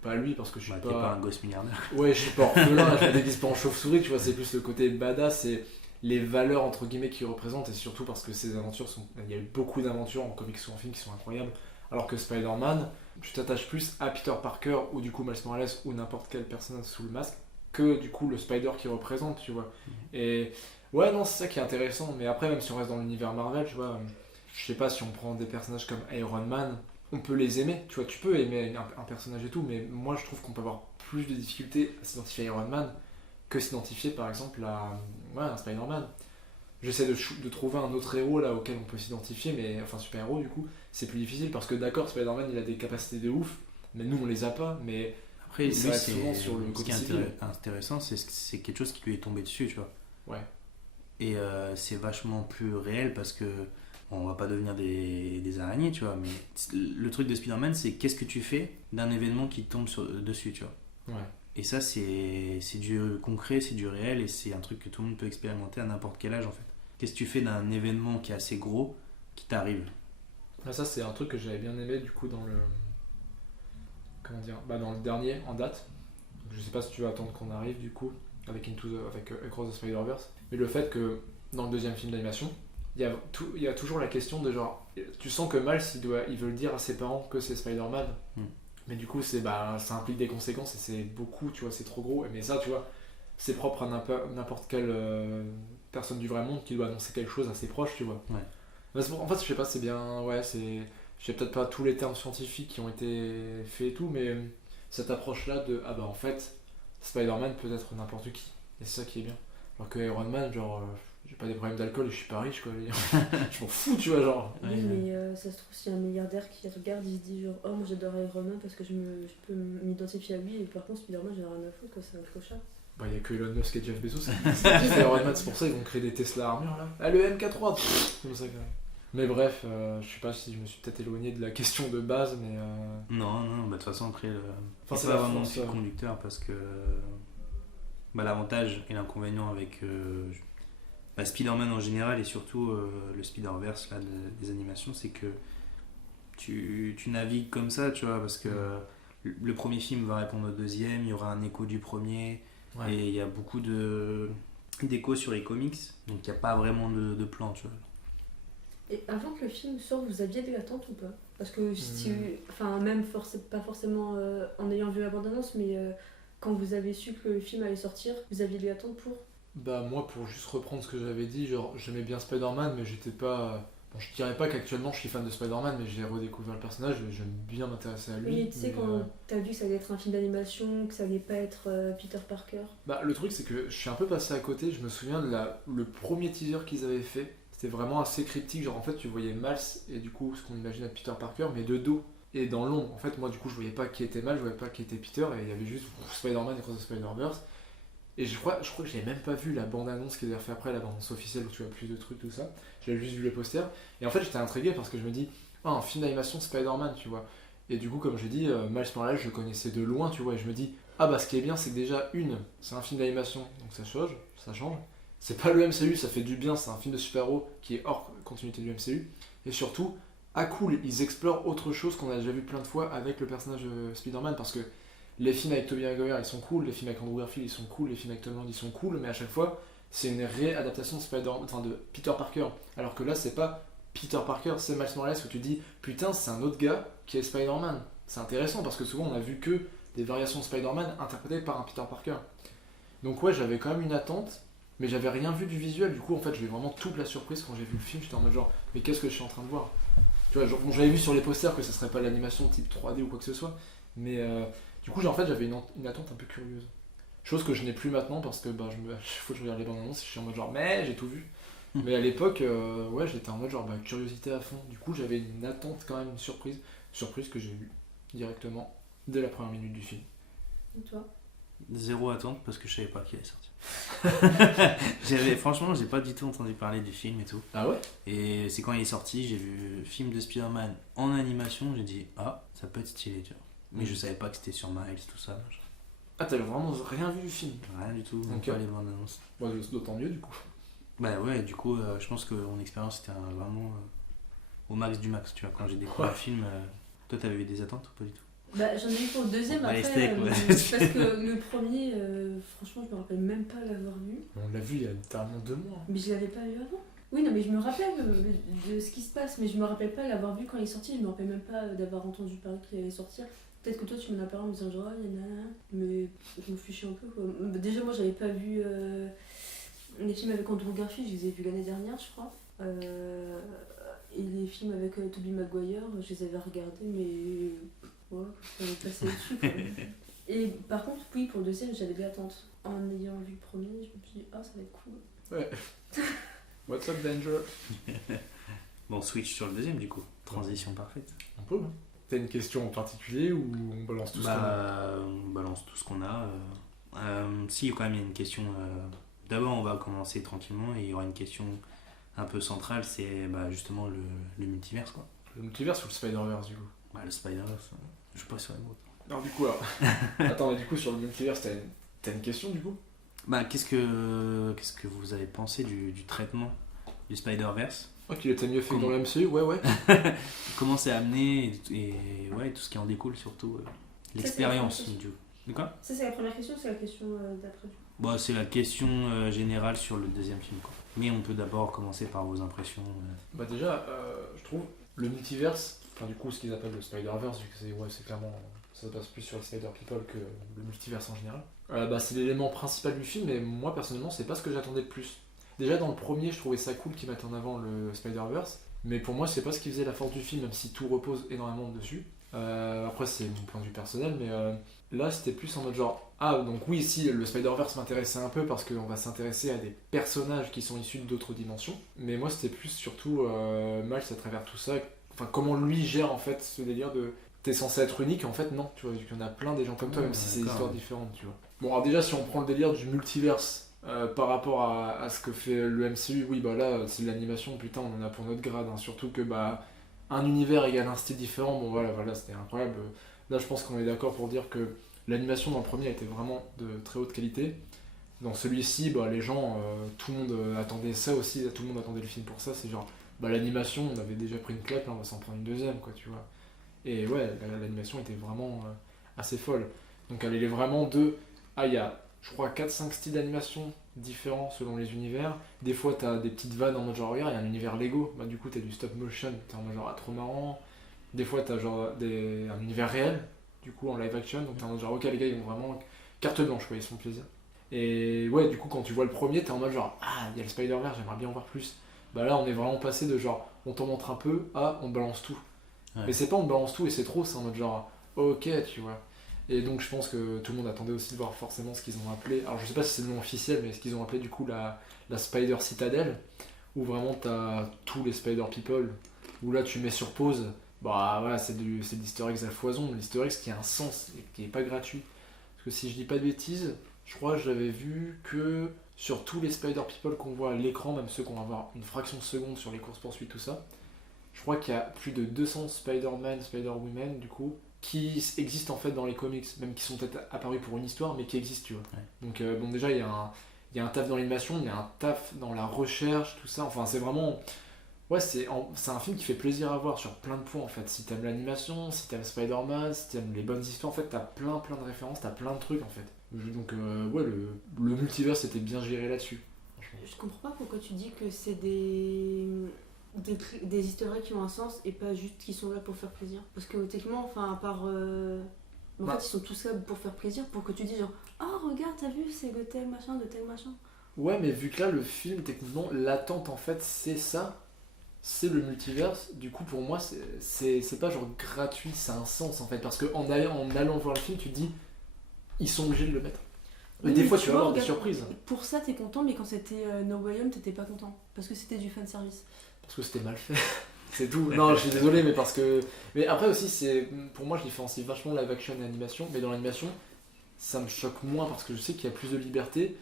pas à lui parce que je suis Bah, t'es pas un gosse milliardaire. Ouais, je suis pas orphelin, je me déguise pas en chauve-souris, tu vois, c'est plus le côté badass, c'est les valeurs entre guillemets qu'il représente, et surtout parce que ces aventures sont. Il y a eu beaucoup d'aventures en comics ou en films qui sont incroyables, alors que Spider-Man, tu t'attaches plus à Peter Parker ou du coup Miles Morales ou n'importe quel personnage sous le masque que du coup le Spider qu'il représente, tu vois. Et ouais, non, c'est ça qui est intéressant, mais après, même si on reste dans l'univers Marvel, tu vois, je sais pas si on prend des personnages comme Iron Man. On peut les aimer, tu vois, tu peux aimer un personnage et tout, mais moi je trouve qu'on peut avoir plus de difficultés à s'identifier à Iron Man que s'identifier par exemple à un Spider-Man. J'essaie de trouver un autre héros là auquel on peut s'identifier, mais enfin super-héros du coup, c'est plus difficile parce que d'accord, Spider-Man il a des capacités de ouf, mais nous on les a pas, mais Après, lui, ça reste souvent sur le ce côté qui est civil. intéressant, c'est quelque chose qui lui est tombé dessus, tu vois. Ouais. Et c'est vachement plus réel parce que bon, on va pas devenir des araignées, tu vois. Mais le truc de Spider-Man, c'est qu'est-ce que tu fais d'un événement qui te tombe dessus, tu vois. Ouais. Et ça, c'est du concret, c'est du réel et c'est un truc que tout le monde peut expérimenter à n'importe quel âge en fait. Qu'est-ce que tu fais d'un événement qui est assez gros qui t'arrive? Ah, ça c'est un truc que j'avais bien aimé du coup dans le. Comment dire, bah, dans le dernier en date. Donc, je sais pas si tu vas attendre qu'on arrive du coup avec Across the Spider-Verse, mais le fait que dans le deuxième film d'animation, il y a toujours la question de genre, tu sens que Miles il veut le dire à ses parents que c'est Spider-Man, mais du coup ça implique des conséquences et c'est beaucoup, tu vois, c'est trop gros, mais ça tu vois, c'est propre à n'importe quelle personne du vrai monde qui doit annoncer quelque chose à ses proches, tu vois. Ouais. En fait je sais pas, c'est bien, ouais, je sais peut-être pas tous les termes scientifiques qui ont été faits et tout, mais cette approche là de, ah bah en fait, Spider-Man peut être n'importe qui, et c'est ça qui est bien. Alors que Iron Man, genre, j'ai pas des problèmes d'alcool et je suis pas riche, quoi. Je m'en fous, tu vois, genre. Oui, mais ça se trouve, s'il y a un milliardaire qui regarde, il se dit genre, oh, moi j'adore Iron Man parce que je peux m'identifier à lui, et par contre, Spider-Man, j'en ai rien à foutre, quoi, c'est un clochard. Bah, y a que Elon Musk et Jeff Bezos qui fait Iron Man, c'est pour ça qu'ils vont créer des Tesla armure là. Ah, le MK3, c'est comme ça que. Mais bref, je sais pas si je me suis peut-être éloigné de la question de base, mais. Non, bah de toute façon, après, Enfin, c'est c'est pas la vraiment le force, fil conducteur parce que bah, l'avantage et l'inconvénient avec bah, Spider-Man en général et surtout le Spider-Verse là, des animations, c'est que tu navigues comme ça, tu vois, parce que le premier film va répondre au deuxième, il y aura un écho du premier, Ouais. et il y a beaucoup d'échos sur les comics, donc il n'y a pas vraiment de plan, tu vois. Et avant que le film sorte, vous aviez des attentes ou pas? Parce que si, enfin même pas forcément en ayant vu la bande-annonce, mais quand vous avez su que le film allait sortir, vous aviez des attentes pour? Bah, moi, pour juste reprendre ce que j'avais dit, genre, j'aimais bien Spider-Man, mais j'étais pas. Bon, je dirais pas qu'actuellement je suis fan de Spider-Man, mais j'ai redécouvert le personnage et j'aime bien m'intéresser à lui. Oui, tu sais, mais, quand t'as vu que ça allait être un film d'animation, que ça allait pas être Peter Parker. Bah, le truc, c'est que je suis un peu passé à côté. Je me souviens de le premier teaser qu'ils avaient fait. C'était vraiment assez cryptique. Genre, en fait, tu voyais Miles et du coup, ce qu'on imagine être Peter Parker, mais de dos et dans l'ombre. En fait, moi, du coup, je voyais pas qui était Miles, je voyais pas qui était Peter, et il y avait juste Spider-Man et Cross the Spider-Verse. Et je crois que j'avais même pas vu la bande-annonce qu'ils avaient fait après, la bande-annonce officielle où tu as plus de trucs, tout ça. J'avais juste vu le poster. Et en fait, j'étais intrigué parce que je me dis, ah, un film d'animation Spider-Man, tu vois. Et du coup, comme j'ai dit, Miles Morales, je le connaissais de loin, tu vois. Et je me dis, ah bah, ce qui est bien, c'est que déjà, c'est un film d'animation, donc ça change, ça change. C'est pas le MCU, ça fait du bien, c'est un film de super-héros qui est hors continuité du MCU. Et surtout, ah cool, ils explorent autre chose qu'on a déjà vu plein de fois avec le personnage de Spider-Man parce que les films avec Tobey Maguire ils sont cool, les films avec Andrew Garfield ils sont cool, les films avec Tom Holland ils sont cool, mais à chaque fois c'est une réadaptation de Peter Parker. Alors que là c'est pas Peter Parker, c'est Miles Morales où tu te dis putain c'est un autre gars qui est Spider-Man. C'est intéressant parce que souvent on a vu que des variations de Spider-Man interprétées par un Peter Parker. Donc ouais j'avais quand même une attente, mais j'avais rien vu du visuel, du coup en fait j'ai eu vraiment toute la surprise quand j'ai vu le film, j'étais en mode genre mais qu'est-ce que je suis en train de voir. Tu vois, genre, bon, j'avais vu sur les posters que ça serait pas l'animation type 3D ou quoi que ce soit, mais du coup, en fait, j'avais une attente un peu curieuse. Chose que je n'ai plus maintenant parce que bah, à chaque fois que je regarde les bandes annonces, je suis en mode genre, mais j'ai tout vu. Mais à l'époque, ouais, j'étais en mode genre bah, curiosité à fond. Du coup, j'avais une attente quand même, une surprise. Surprise que j'ai eue directement dès la première minute du film. Et toi? Zéro attente parce que je savais pas qu'il allait sortir. Franchement, j'ai pas du tout entendu parler du film et tout. Ah ouais? Et c'est quand il est sorti, j'ai vu le film de Spider-Man en animation, j'ai dit ah, ça peut être stylé, tu vois. Mais je savais pas que c'était sur Miles, tout ça. Ah, t'avais vraiment rien vu du film? Rien du tout, Ok. même pas les bandes annonces. Bon, d'autant mieux du coup. Bah ouais, du coup, je pense que mon expérience était vraiment au max du max, tu vois. Quand j'ai découvert le film, toi t'avais eu des attentes ou pas du tout? Bah, j'en ai vu pour le deuxième Bah, les après, steaks, ouais. parce que le premier, franchement, je me rappelle même pas l'avoir vu. On l'a vu il y a littéralement 2 mois. Mais je l'avais pas vu avant. Oui, non, mais je me rappelle de ce qui se passe, mais je me rappelle pas l'avoir vu quand il est sorti, je me rappelle même pas d'avoir entendu parler qu'il allait sortir. Peut-être que toi tu m'en as parlé en me disant genre, mais je me fichais un peu quoi. Déjà, moi j'avais pas vu les films avec Andrew Garfield, je les ai vus l'année dernière, je crois. Et les films avec Tobey Maguire, je les avais regardés, mais voilà, ça m'est passé dessus quoi. Et par contre, oui, pour le deuxième, j'avais des attentes. En ayant vu le premier, je me suis dit, ah, ça va être cool. Ouais. What's up, Danger? Bon, switch sur le deuxième du coup. Transition parfaite. On peut, hein. T'as une question en particulier ou on balance tout ce qu'on a? On balance tout ce qu'on a. Si, quand même, il y a une question. D'abord, on va commencer tranquillement et il y aura une question un peu centrale, c'est justement le multiverse quoi. Le multiverse ou le Spider-Verse du coup? Bah, le Spider-Verse, je sais pas sur les mots. Alors du coup, alors... Attends, mais du coup sur le multiverse, t'as une question du coup? Bah, qu'est-ce que vous avez pensé du traitement du Spider-Verse? Oh, qu'il était mieux fait que dans Comment- le MCU, ouais. Comment c'est amené et ouais, tout ce qui en découle surtout. L'expérience c'est la du. De quoi? Ça, c'est la première question, c'est la question d'après. Bah, c'est la question générale sur le deuxième film quoi. Mais on peut d'abord commencer par vos impressions. Bah déjà, je trouve le multiverse, enfin du coup ce qu'ils appellent le Spider-Verse, vu que c'est clairement, ça passe plus sur le Spider-People que le multiverse en général. C'est l'élément principal du film, mais moi personnellement c'est pas ce que j'attendais de plus. Déjà dans le premier je trouvais ça cool qu'ils mettent en avant le Spider-Verse, mais pour moi c'est pas ce qui faisait la force du film, même si tout repose énormément dessus. Après c'est mon point de vue personnel, mais là c'était plus en mode genre, ah donc oui si le Spider-Verse m'intéressait un peu parce qu'on va s'intéresser à des personnages qui sont issus d'autres dimensions, mais moi c'était plus surtout Miles à travers tout ça, enfin comment lui gère en fait ce délire de t'es censé être unique, en fait non, tu vois, vu qu'il y en a plein des gens comme toi, même si c'est des histoires différentes, tu vois. Bon alors déjà si on prend le délire du multiverse par rapport à ce que fait le MCU, oui bah là c'est de l'animation, putain on en a pour notre grade, hein. Surtout que bah un univers égale un style différent, bon voilà c'était incroyable. Là je pense qu'on est d'accord pour dire que l'animation dans le premier était vraiment de très haute qualité. Dans celui-ci, bah, les gens, tout le monde attendait ça aussi, tout le monde attendait le film pour ça, c'est genre, bah l'animation on avait déjà pris une claque, là on va s'en prendre une deuxième quoi tu vois. Et ouais, l'animation était vraiment assez folle. Donc elle est vraiment il y a je crois 4-5 styles d'animation différents selon les univers. Des fois t'as des petites vannes en mode genre regarde, il y a un univers Lego, bah du coup t'as du stop motion, t'es en mode genre trop marrant. Des fois t'as genre un univers réel, du coup en live action, donc t'es en mode genre ok les gars ils ont vraiment carte blanche quoi, ils se font plaisir. Et ouais du coup quand tu vois le premier t'es en mode genre ah il y a le Spider-Verse, j'aimerais bien en voir plus. Bah là, on est vraiment passé de genre, on t'en montre un peu à on balance tout. Ouais. Mais c'est pas on balance tout et c'est trop, c'est en mode genre, ok, tu vois. Et donc je pense que tout le monde attendait aussi de voir forcément ce qu'ils ont appelé, alors je sais pas si c'est le nom officiel, mais ce qu'ils ont appelé du coup la Spider Citadel, où vraiment t'as tous les Spider People, où là tu mets sur pause, bah voilà, c'est de l'easter eggs à foison, mais l'easter eggs qui a un sens et qui est pas gratuit. Parce que si je dis pas de bêtises, je crois que j'avais vu que sur tous les Spider People qu'on voit à l'écran, même ceux qu'on va voir une fraction de seconde sur les courses poursuites, tout ça, je crois qu'il y a plus de 200 Spider-Man, Spider-Women, du coup, qui existent en fait dans les comics, même qui sont peut-être apparus pour une histoire, mais qui existent, tu vois. Ouais. Donc, bon, déjà, il y a un taf dans l'animation, il y a un taf dans la recherche, tout ça. Enfin, c'est vraiment. Ouais, c'est un film qui fait plaisir à voir sur plein de points, en fait. Si t'aimes l'animation, si t'aimes Spider-Man, si t'aimes les bonnes histoires, en fait, t'as plein de références, t'as plein de trucs, en fait. Donc, ouais, le multivers était bien géré là-dessus. Franchement. Je comprends pas pourquoi tu dis que c'est des easter eggs qui ont un sens et pas juste qui sont là pour faire plaisir. Parce que techniquement, enfin, à part. En Bah. fait, ils sont tous là pour faire plaisir, pour que tu dises genre, oh regarde, t'as vu, c'est de tel machin, de tel machin. Ouais, mais vu que là, le film, techniquement, l'attente, en fait, c'est ça. C'est le multiverse. Du coup, pour moi, c'est pas genre gratuit, ça a un sens, en fait. Parce que en allant voir le film, tu te dis, ils sont obligés de le mettre. Mais Oui, des mais fois, tu vas vois, avoir des regarde, surprises. Pour ça, t'es content, mais quand c'était No Way Home, t'étais pas content. Parce que c'était du fanservice. Parce que c'était mal fait. C'est tout. Non, je suis désolé, mais parce que. Mais après aussi, pour moi, je différencie vachement live action et animation. Mais dans l'animation, ça me choque moins parce que je sais qu'il y a plus de liberté.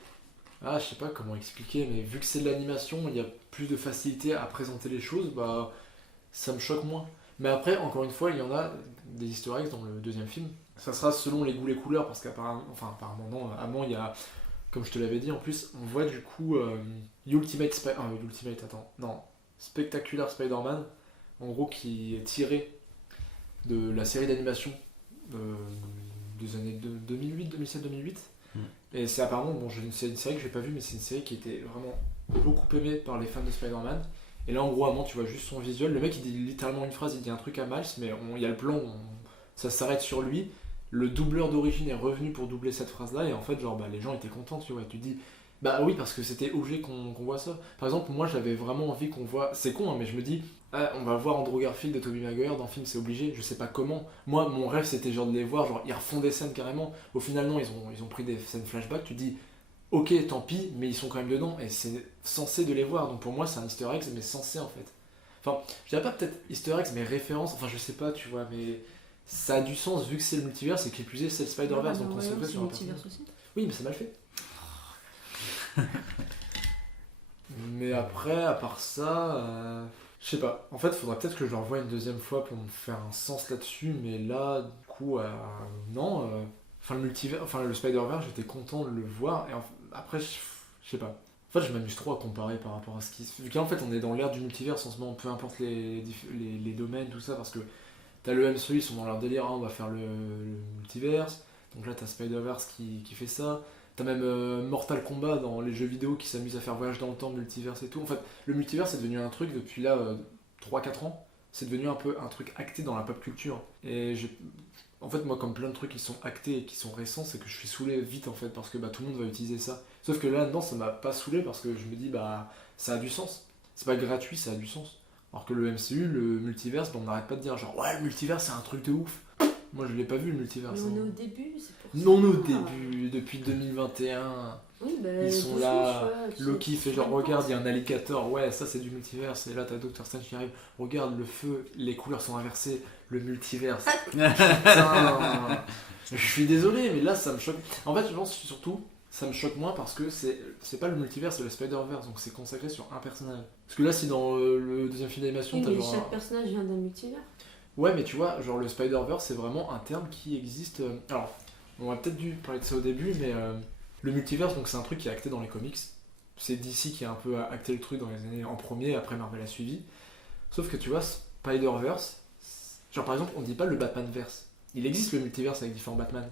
Ah, je sais pas comment expliquer, mais vu que c'est de l'animation, il y a plus de facilité à présenter les choses, bah ça me choque moins. Mais après, encore une fois, il y en a des easter eggs dans le deuxième film. Ça sera selon les goûts, les couleurs, parce qu'apparemment, enfin apparemment non, avant il y a, comme je te l'avais dit en plus, on voit du coup Spectacular Spider-Man, en gros qui est tiré de la série d'animation euh, des années 2008, 2007, 2008. Et c'est apparemment, bon, c'est une série que j'ai pas vue, mais c'est une série qui était vraiment beaucoup aimée par les fans de Spider-Man. Et là, en gros, tu vois juste son visuel. Le mec, il dit littéralement une phrase, il dit un truc à Miles, mais il y a le plan, ça s'arrête sur lui. Le doubleur d'origine est revenu pour doubler cette phrase-là, et en fait, genre, bah, les gens étaient contents, tu vois. Et tu te dis, bah oui, parce que c'était obligé qu'on voit ça. Par exemple, moi, j'avais vraiment envie qu'on voit. C'est con, hein, mais je me dis, ah, on va voir Andrew Garfield et Tobey Maguire dans le film, c'est obligé, je sais pas comment. Moi, mon rêve, c'était genre de les voir, genre, ils refont des scènes carrément. Au final, non, ils ont pris des scènes flashback, tu te dis, ok, tant pis, mais ils sont quand même dedans, et c'est censé de les voir. Donc pour moi, c'est un easter egg, mais censé en fait. Enfin, je dirais pas peut-être easter eggs, mais référence, enfin, je sais pas, tu vois, mais ça a du sens vu que c'est le multivers, et qui plus est, c'est le Spider-Verse, donc on se fait c'est sur un multivers personnage. aussi. Oui, mais c'est mal fait. Mais après, à part ça, je sais pas. En fait, il faudrait peut-être que je le revoie une deuxième fois pour me faire un sens là-dessus, mais là, du coup, non. Enfin, le multivers, enfin, le Spider-Verse, j'étais content de le voir, et après, je sais pas. En fait, je m'amuse trop à comparer par rapport à ce qui se fait. Vu qu'en fait, on est dans l'ère du multivers en ce moment, peu importe les domaines, tout ça, parce que t'as le MCU, ils sont dans leur délire, hein, on va faire le multiverse. Donc là, t'as Spider-Verse qui fait ça. T'as même Mortal Kombat dans les jeux vidéo qui s'amuse à faire voyage dans le temps, multiverse et tout. En fait, le multiverse c'est devenu un truc depuis là 3-4 ans. C'est devenu un peu un truc acté dans la pop culture. Et en fait, moi, comme plein de trucs qui sont actés et qui sont récents, c'est que je suis saoulé vite en fait parce que bah, tout le monde va utiliser ça. Sauf que là, dedans, ça m'a pas saoulé parce que je me dis, bah, ça a du sens. C'est pas gratuit, ça a du sens. Alors que le MCU, le multiverse, bah, on n'arrête pas de dire genre, ouais, le multiverse c'est un truc de ouf. Moi, je l'ai pas vu le multiverse. Mais on est hein. au début, c'est pour ça. Non, au début, depuis 2021. Oui, bah, Ils sont doucement, là, tu vois, Loki fait genre regarde, il y a un alligator, ouais ça c'est du multiverse, et là t'as Doctor Strange qui arrive, regarde le feu, les couleurs sont inversées, le multiverse. Putain, je suis désolé, mais là ça me choque. En fait je pense surtout, ça me choque moins parce que c'est pas le multiverse, c'est le Spider-Verse, donc c'est consacré sur un personnage. Parce que là si dans le deuxième film d'animation Oui, t'as mais genre... chaque personnage vient d'un multivers. Ouais mais tu vois, genre le Spider-Verse c'est vraiment un terme qui existe... Alors, on aurait peut-être dû parler de ça au début, mais... Le multiverse, donc c'est un truc qui est acté dans les comics. C'est DC qui a un peu acté le truc dans les années en premier, après Marvel a suivi. Sauf que tu vois, Spider-Verse, genre par exemple, on dit pas le Batman-verse. Il existe le multiverse avec différents Batman.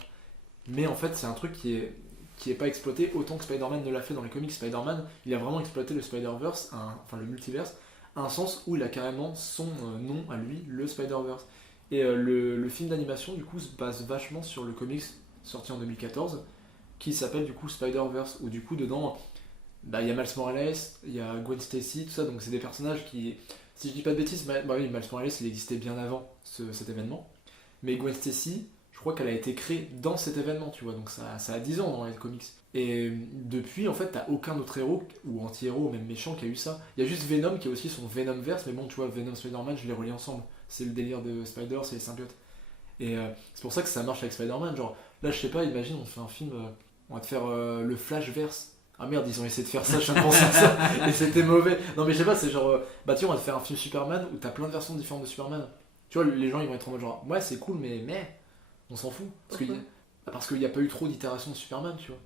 Mais en fait, c'est un truc qui est pas exploité autant que Spider-Man ne l'a fait dans les comics. Spider-Man, il a vraiment exploité le Spider-Verse, enfin le multiverse, à un sens où il a carrément son nom à lui, le Spider-Verse. Et le film d'animation, du coup, se base vachement sur le comics sorti en 2014, qui s'appelle du coup Spider-Verse, où du coup dedans bah, il y a Miles Morales, il y a Gwen Stacy, tout ça, donc c'est des personnages qui, si je dis pas de bêtises, bah oui, Miles Morales il existait bien avant cet événement, mais Gwen Stacy, je crois qu'elle a été créée dans cet événement, tu vois, donc ça a 10 ans dans les comics. Et depuis, en fait, t'as aucun autre héros, ou anti-héros, ou même méchant qui a eu ça. Il y a juste Venom qui a aussi son Venomverse, mais bon, tu vois, Venom Spider-Man, je les relie ensemble. C'est le délire de Spider, c'est les symbiotes. Et c'est pour ça que ça marche avec Spider-Man, genre, là, je sais pas, imagine, on fait un film, on va te faire le Flashverse. Ah merde, ils ont essayé de faire ça, je viens de penser à ça, et c'était mauvais. Non mais je sais pas, c'est genre, bah tu vois, on va te faire un film Superman où t'as plein de versions différentes de Superman. Tu vois, les gens ils vont être en mode genre, ouais c'est cool, mais, on s'en fout. Parce qu'il n'y a pas eu trop d'itérations de Superman, tu vois.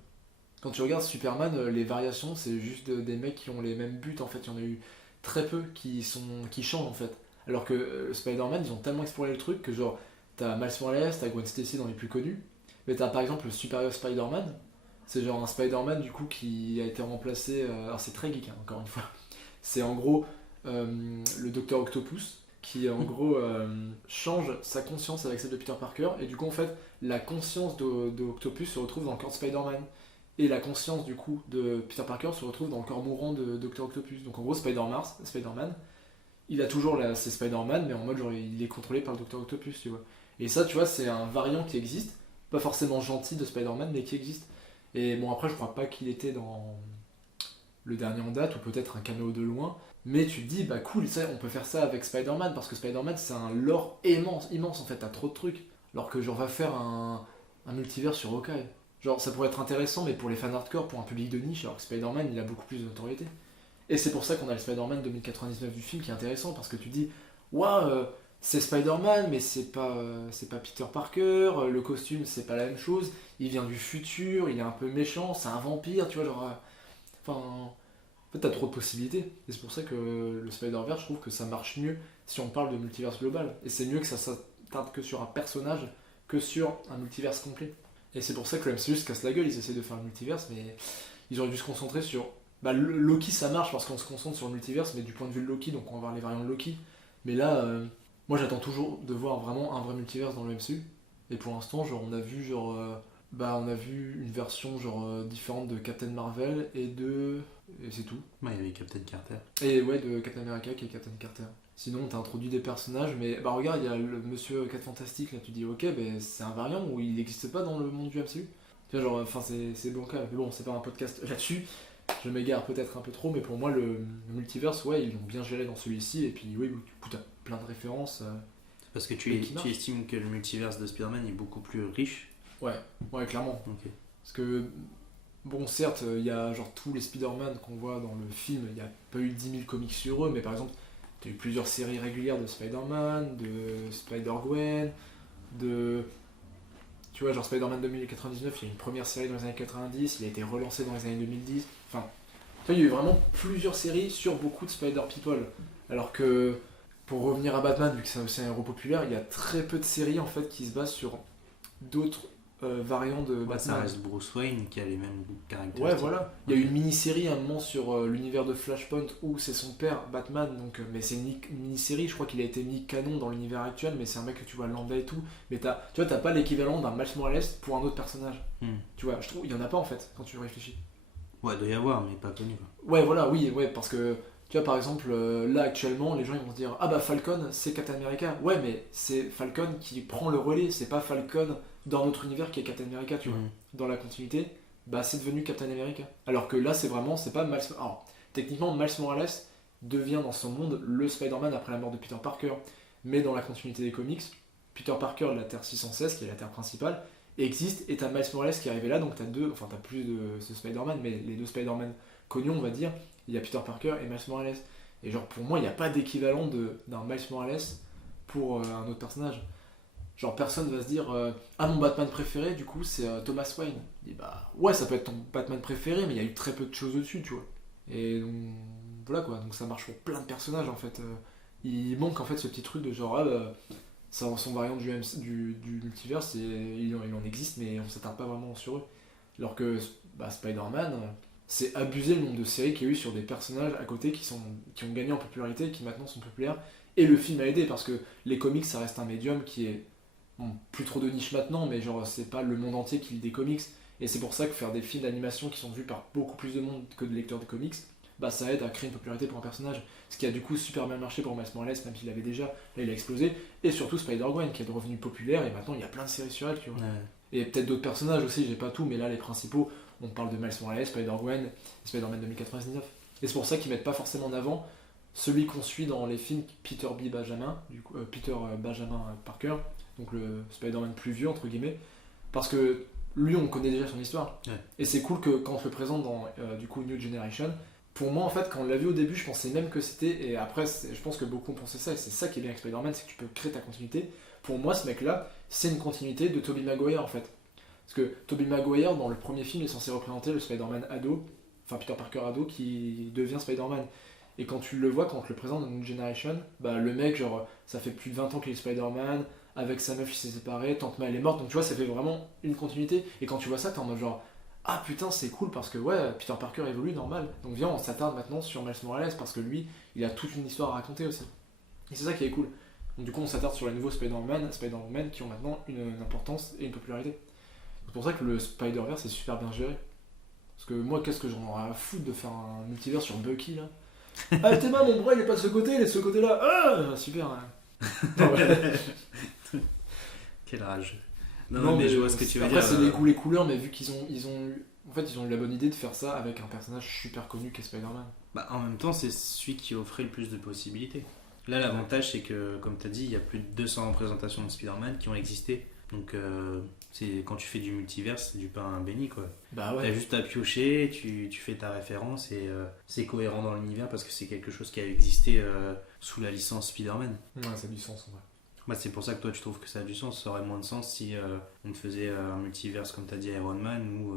Quand tu regardes Superman, les variations, c'est juste des mecs qui ont les mêmes buts, en fait. Il y en a eu très peu qui changent, en fait. Alors que Spider-Man, ils ont tellement exploré le truc que genre, t'as Miles Morales, t'as Gwen Stacy dans les plus connus, mais t'as par exemple le Superior Spider-Man. C'est genre un Spider-Man du coup qui a été remplacé. Alors c'est très geek, hein, encore une fois. C'est en gros le Docteur Octopus qui en gros change sa conscience avec celle de Peter Parker, et du coup en fait la conscience de Octopus se retrouve dans le corps de Spider-Man, et la conscience du coup de Peter Parker se retrouve dans le corps mourant de Docteur Octopus. Donc en gros Spider-Man il a toujours c'est Spider-Man, mais en mode genre il est contrôlé par le Docteur Octopus, tu vois. Et ça, tu vois, c'est un variant qui existe, pas forcément gentil de Spider-Man, mais qui existe. Et bon, après, je crois pas qu'il était dans le dernier en date, ou peut-être un caméo de loin, mais tu te dis, bah cool, ça, on peut faire ça avec Spider-Man, parce que Spider-Man, c'est un lore immense, immense en fait, t'as trop de trucs. Alors que genre, va faire un multivers sur Hawkeye. Genre, ça pourrait être intéressant, mais pour les fans hardcore, pour un public de niche, alors que Spider-Man, il a beaucoup plus de notoriété. Et c'est pour ça qu'on a le Spider-Man 2099 du film qui est intéressant, parce que tu dis, waouh, c'est Spider-Man, mais c'est pas Peter Parker, le costume c'est pas la même chose, il vient du futur, il est un peu méchant, c'est un vampire, tu vois, genre. Enfin. En fait, t'as trop de possibilités. Et c'est pour ça que le Spider-Verse, je trouve que ça marche mieux si on parle de multiverse global. Et c'est mieux que ça s'attarde que sur un personnage que sur un multiverse complet. Et c'est pour ça que le MCU se casse la gueule, ils essaient de faire le multiverse, mais ils auraient dû se concentrer sur. Bah, Loki ça marche parce qu'on se concentre sur le multiverse, mais du point de vue de Loki, donc on va voir les variantes de Loki. Mais là, moi j'attends toujours de voir vraiment un vrai multiverse dans le MCU. Et pour l'instant, genre on a vu on a vu une version différente de Captain Marvel et c'est tout. Ouais, il y avait Captain Carter. Et ouais, de Captain America qui est Captain Carter. Sinon, on t'a introduit des personnages, mais bah regarde, il y a le monsieur 4 Fantastique, là tu dis ok, ben c'est un variant où il n'existe pas dans le monde du MCU. Tu vois, genre, enfin c'est bon cas, mais bon, c'est pas un podcast là-dessus. Je m'égare peut-être un peu trop, mais pour moi, le multiverse, ouais, ils l'ont bien géré dans celui-ci, et puis oui, du coup, t'as plein de références. Parce que tu estimes que le multiverse de Spider-Man est beaucoup plus riche. Ouais, clairement. Ok. Parce que, bon, certes, il y a genre tous les Spider-Man qu'on voit dans le film, il n'y a pas eu 10 000 comics sur eux, mais par exemple, t'as eu plusieurs séries régulières de Spider-Man, de Spider-Gwen, de. Tu vois, genre Spider-Man 2099, il y a une première série dans les années 90, il a été relancé dans les années 2010. Enfin, tu vois, il y a eu vraiment plusieurs séries sur beaucoup de Spider-People. Alors que, pour revenir à Batman, vu que c'est aussi un héros populaire, il y a très peu de séries en fait qui se basent sur d'autres variants de Batman. Ça reste Bruce Wayne qui a les mêmes caractéristiques. Ouais, voilà. Il y a eu une mini-série à un moment sur l'univers de Flashpoint où c'est son père, Batman, donc, mais c'est une mini-série, je crois qu'il a été mis canon dans l'univers actuel, mais c'est un mec que tu vois lambda et tout. Mais tu vois, t'as pas l'équivalent d'un Miles Morales pour un autre personnage. Tu vois, je trouve, il y en a pas en fait, quand tu réfléchis. Ouais, il doit y avoir, mais pas connu quoi. Ouais, voilà, oui, ouais, parce que, tu vois, par exemple, là actuellement, les gens ils vont se dire, ah bah Falcon, c'est Captain America. Ouais, mais c'est Falcon qui prend le relais, c'est pas Falcon dans notre univers qui est Captain America, tu vois. Dans la continuité, bah c'est devenu Captain America. Alors que là, c'est pas Miles. Alors, techniquement, Miles Morales devient dans son monde le Spider-Man après la mort de Peter Parker. Mais dans la continuité des comics, Peter Parker de la Terre 616, qui est la Terre principale, existe, et t'as Miles Morales qui est arrivé là, donc t'as plus de ce Spider-Man, mais les deux Spider-Man connus, on va dire, il y a Peter Parker et Miles Morales. Et genre, pour moi, il n'y a pas d'équivalent d'un Miles Morales pour un autre personnage. Genre personne va se dire ah mon Batman préféré du coup c'est Thomas Wayne. Il dit bah ouais ça peut être ton Batman préféré mais il y a eu très peu de choses dessus tu vois. Et donc voilà quoi, donc ça marche pour plein de personnages en fait. Il manque en fait ce petit truc de genre ça son variant du multiverse il en existe mais on s'attarde pas vraiment sur eux. Alors que Spider-Man c'est abusé le nombre de séries qu'il y a eu sur des personnages à côté qui ont gagné en popularité et qui maintenant sont populaires. Et le film a aidé parce que les comics ça reste un médium qui est bon, plus trop de niche maintenant, mais genre c'est pas le monde entier qui lit des comics. Et c'est pour ça que faire des films d'animation qui sont vus par beaucoup plus de monde que de lecteurs de comics, bah ça aide à créer une popularité pour un personnage. Ce qui a du coup super bien marché pour Miles Morales, même s'il avait déjà, là il a explosé. Et surtout Spider-Gwen qui est devenu populaire et maintenant il y a plein de séries sur elle, tu vois. Ouais. Et peut-être d'autres personnages aussi, j'ai pas tout, mais là les principaux, on parle de Miles Morales, Spider-Gwen et Spider-Man 2099. Et c'est pour ça qu'ils mettent pas forcément en avant celui qu'on suit dans les films Peter B. Benjamin, Peter Benjamin Parker, donc le Spider-Man plus vieux entre guillemets, parce que lui on connaît déjà son histoire. Ouais. Et c'est cool que quand on te le présente dans du coup New Generation, pour moi en fait quand on l'a vu au début je pensais même que c'était, et après je pense que beaucoup ont pensé ça, et c'est ça qui est bien avec Spider-Man, c'est que tu peux créer ta continuité. Pour moi ce mec là c'est une continuité de Tobey Maguire en fait. Parce que Tobey Maguire dans le premier film est censé représenter le Spider-Man ado, enfin Peter Parker ado qui devient Spider-Man. Et quand tu le vois, quand on te le présente dans New Generation, bah le mec genre ça fait plus de 20 ans qu'il est Spider-Man, avec sa meuf il s'est séparé, Tante May elle est morte, donc tu vois ça fait vraiment une continuité. Et quand tu vois ça t'es en mode genre ah putain c'est cool parce que ouais Peter Parker évolue normal. Donc viens on s'attarde maintenant sur Miles Morales parce que lui il a toute une histoire à raconter aussi. Et c'est ça qui est cool. Donc du coup on s'attarde sur les nouveaux Spider-Man qui ont maintenant une importance et une popularité. C'est pour ça que le Spider-Verse est super bien géré. Parce que moi qu'est-ce que j'en aurais à foutre de faire un multivers sur Bucky là. Ah t'es mal mon bras il est pas de ce côté, il est de ce côté là. Ah super hein. Non, ouais. Quel rage. Non, mais je vois ce que tu veux après, dire. c'est les goûts, les couleurs, mais vu qu'ils ont eu... En fait, ils ont eu la bonne idée de faire ça avec un personnage super connu qu'est Spider-Man. Bah, en même temps, c'est celui qui offrait le plus de possibilités. Là, l'avantage, c'est que, comme tu as dit, il y a plus de 200 représentations de Spider-Man qui ont existé. Donc, c'est quand tu fais du multiverse, c'est du pain béni, quoi. Bah T'as juste à piocher, tu fais ta référence et c'est cohérent dans l'univers parce que c'est quelque chose qui a existé sous la licence Spider-Man. Ouais, ça a du sens en vrai. Bah, c'est pour ça que toi tu trouves que ça a du sens. Ça aurait moins de sens si on te faisait un multiverse comme t'as dit Iron Man où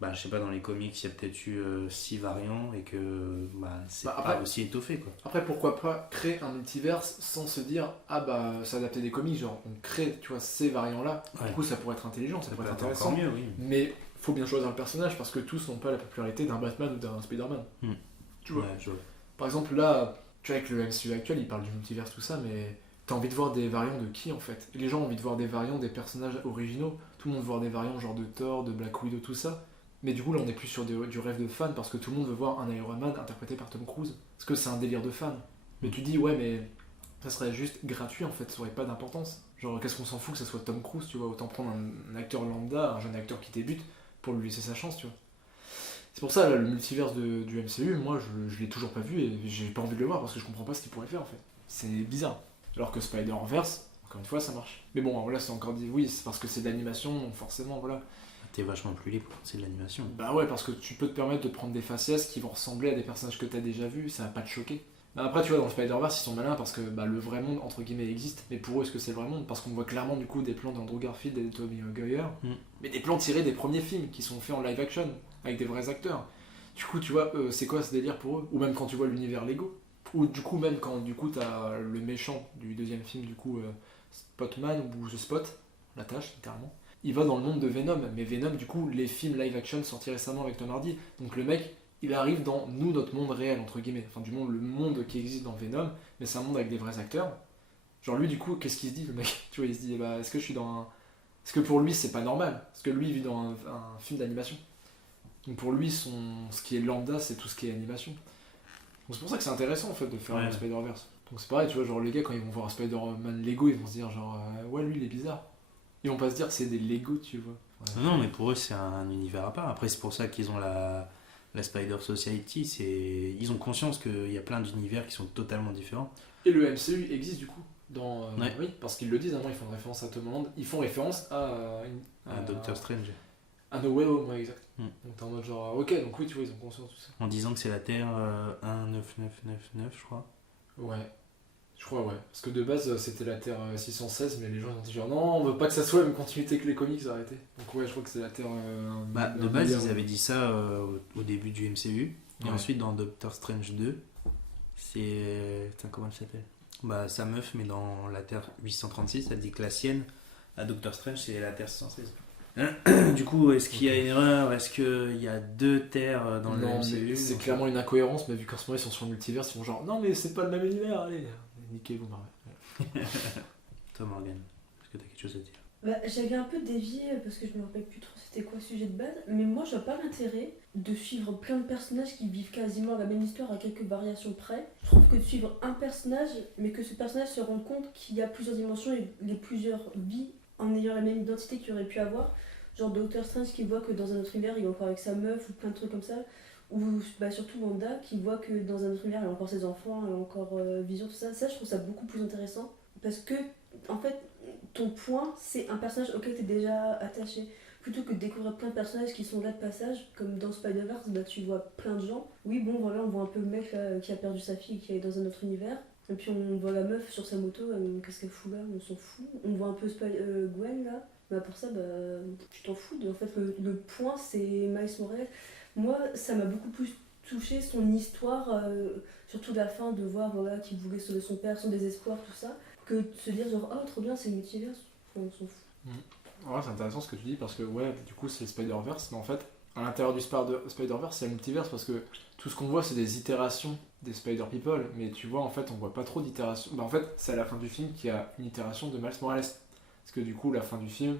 bah, je sais pas, dans les comics il y a peut-être eu 6 variants et que bah, c'est après, pas aussi étoffé quoi. Après, pourquoi pas créer un multiverse sans se dire ah bah s'adapter des comics, genre on crée tu vois ces variants là. Ouais. Du coup ça pourrait être intelligent, ça pourrait être intéressant. Encore mieux, oui. Mais faut bien choisir le personnage parce que tous n'ont pas la popularité d'un Batman ou d'un Spider-Man. Tu vois. Ouais, je vois. Par exemple là, tu vois avec le MCU actuel, il parle du multiverse tout ça, mais t'as envie de voir des variants de qui en fait? Les gens ont envie de voir des variants des personnages originaux. Tout le monde veut voir des variants genre de Thor, de Black Widow, tout ça. Mais du coup là on est plus sur du rêve de fan parce que tout le monde veut voir un Iron Man interprété par Tom Cruise. Parce que c'est un délire de fan. Mais tu dis ouais mais ça serait juste gratuit en fait, ça aurait pas d'importance. Genre qu'est-ce qu'on s'en fout que ça soit Tom Cruise, tu vois, autant prendre un acteur lambda, un jeune acteur qui débute pour lui laisser sa chance, tu vois. C'est pour ça là, le multiverse du MCU, moi je l'ai toujours pas vu et j'ai pas envie de le voir parce que je comprends pas ce qu'il pourrait faire en fait. C'est bizarre. Alors que Spider-Verse, encore une fois, ça marche. Mais bon, voilà, c'est encore dit, oui, c'est parce que c'est de l'animation, forcément, voilà. T'es vachement plus libre, c'est de l'animation. Bah ouais, parce que tu peux te permettre de prendre des faciès qui vont ressembler à des personnages que t'as déjà vus, ça va pas te choquer. Bah après, tu vois, dans le Spider-Verse, ils sont malins parce que bah, le vrai monde, entre guillemets, existe. Mais pour eux, est-ce que c'est le vrai monde? Parce qu'on voit clairement, du coup, des plans d'Andrew Garfield et de Tobey Maguire. Mais des plans tirés des premiers films qui sont faits en live action, avec des vrais acteurs. Du coup, tu vois, c'est quoi ce délire pour eux? Ou même quand tu vois l'univers Lego. Ou du coup, même quand du coup t'as le méchant du deuxième film, du coup, Spotman ou The Spot, la tâche, littéralement. Il va dans le monde de Venom, mais Venom, du coup, les films live action sortis récemment avec Tom Hardy. Donc le mec, il arrive dans nous, notre monde réel, entre guillemets. Enfin, du monde, le monde qui existe dans Venom, mais c'est un monde avec des vrais acteurs. Genre lui, du coup, qu'est-ce qu'il se dit, le mec? Tu vois, il se dit, bah, est-ce que je suis dans un. Est-ce que pour lui, c'est pas normal? Parce que lui, il vit dans un film d'animation. Donc pour lui, ce qui est lambda, c'est tout ce qui est animation. Donc c'est pour ça que c'est intéressant en fait de faire un Spider-Verse. Donc c'est pareil, tu vois, genre les gars quand ils vont voir un Spider-Man Lego, ils vont se dire genre ouais lui il est bizarre. Ils vont pas se dire que c'est des Lego, tu vois. Ouais. Non, mais pour eux c'est un univers à part. Après c'est pour ça qu'ils ont la Spider Society, ils ont conscience qu'il y a plein d'univers qui sont totalement différents. Et le MCU existe du coup dans ouais. Oui, parce qu'ils le disent, ils font référence à Tom Holland, ils font référence à Doctor Strange. No Way Home, ouais, exact. Donc t'es en mode genre, ok, donc oui, tu vois, ils ont conscience de tout ça. En disant que c'est la Terre 19999, je crois. Ouais, je crois, ouais. Parce que de base, c'était la Terre 616, mais les gens ont dit genre, non, on veut pas que ça soit la même continuité que les comics, arrêtez. Donc ouais, je crois que c'est la Terre... de base, ils avaient dit ça au début du MCU. Et ouais. ensuite, dans Doctor Strange 2, c'est... comment elle s'appelle? Bah, sa meuf, mais dans la Terre 836, elle dit que la sienne, à Doctor Strange, c'est la Terre 616. Du coup, est-ce qu'il y a une erreur? Est-ce qu'il y a deux terres dans le MCU? C'est clairement une incohérence, mais vu qu'en ce moment ils sont sur le multivers, ils font genre non, mais c'est pas le même univers, allez, niquez-vous, Marvel. Toi, Morgan, est-ce que t'as quelque chose à dire? Bah, j'avais un peu dévié parce que je me rappelle plus trop c'était quoi le sujet de base, mais moi je vois pas l'intérêt de suivre plein de personnages qui vivent quasiment la même histoire à quelques variations près. Je trouve que de suivre un personnage, mais que ce personnage se rende compte qu'il y a plusieurs dimensions et les plusieurs vies en ayant la même identité qu'il aurait pu avoir. Genre Doctor Strange qui voit que dans un autre univers il est encore avec sa meuf ou plein de trucs comme ça. Ou bah, surtout Wanda qui voit que dans un autre univers elle a encore ses enfants, elle a encore Vision, tout ça. Ça je trouve ça beaucoup plus intéressant parce que en fait ton point, c'est un personnage auquel tu es déjà attaché. Plutôt que de découvrir plein de personnages qui sont là de passage, comme dans Spider-Verse, bah, tu vois plein de gens. Oui, bon, voilà, on voit un peu le mec là, qui a perdu sa fille, qui est dans un autre univers. Et puis on voit la meuf sur sa moto, qu'est-ce qu'elle fout là, on s'en fout. On voit un peu Gwen là, mais pour ça, bah, tu t'en fous. En fait, le point, c'est Miles Morales. Moi, ça m'a beaucoup plus touché son histoire, surtout la fin, de voir voilà, qu'il voulait sauver son père, son désespoir, tout ça, que de se dire genre, oh trop bien, c'est le multivers, on s'en fout. Ouais, c'est intéressant ce que tu dis parce que, ouais, du coup, c'est le Spider-Verse, mais en fait, à l'intérieur du Spider-Verse, c'est le multiverse parce que tout ce qu'on voit, c'est des itérations des Spider-People, mais tu vois, en fait, on voit pas trop d'itérations. Bah, en fait, c'est à la fin du film qu'il y a une itération de Miles Morales. Parce que, du coup, la fin du film,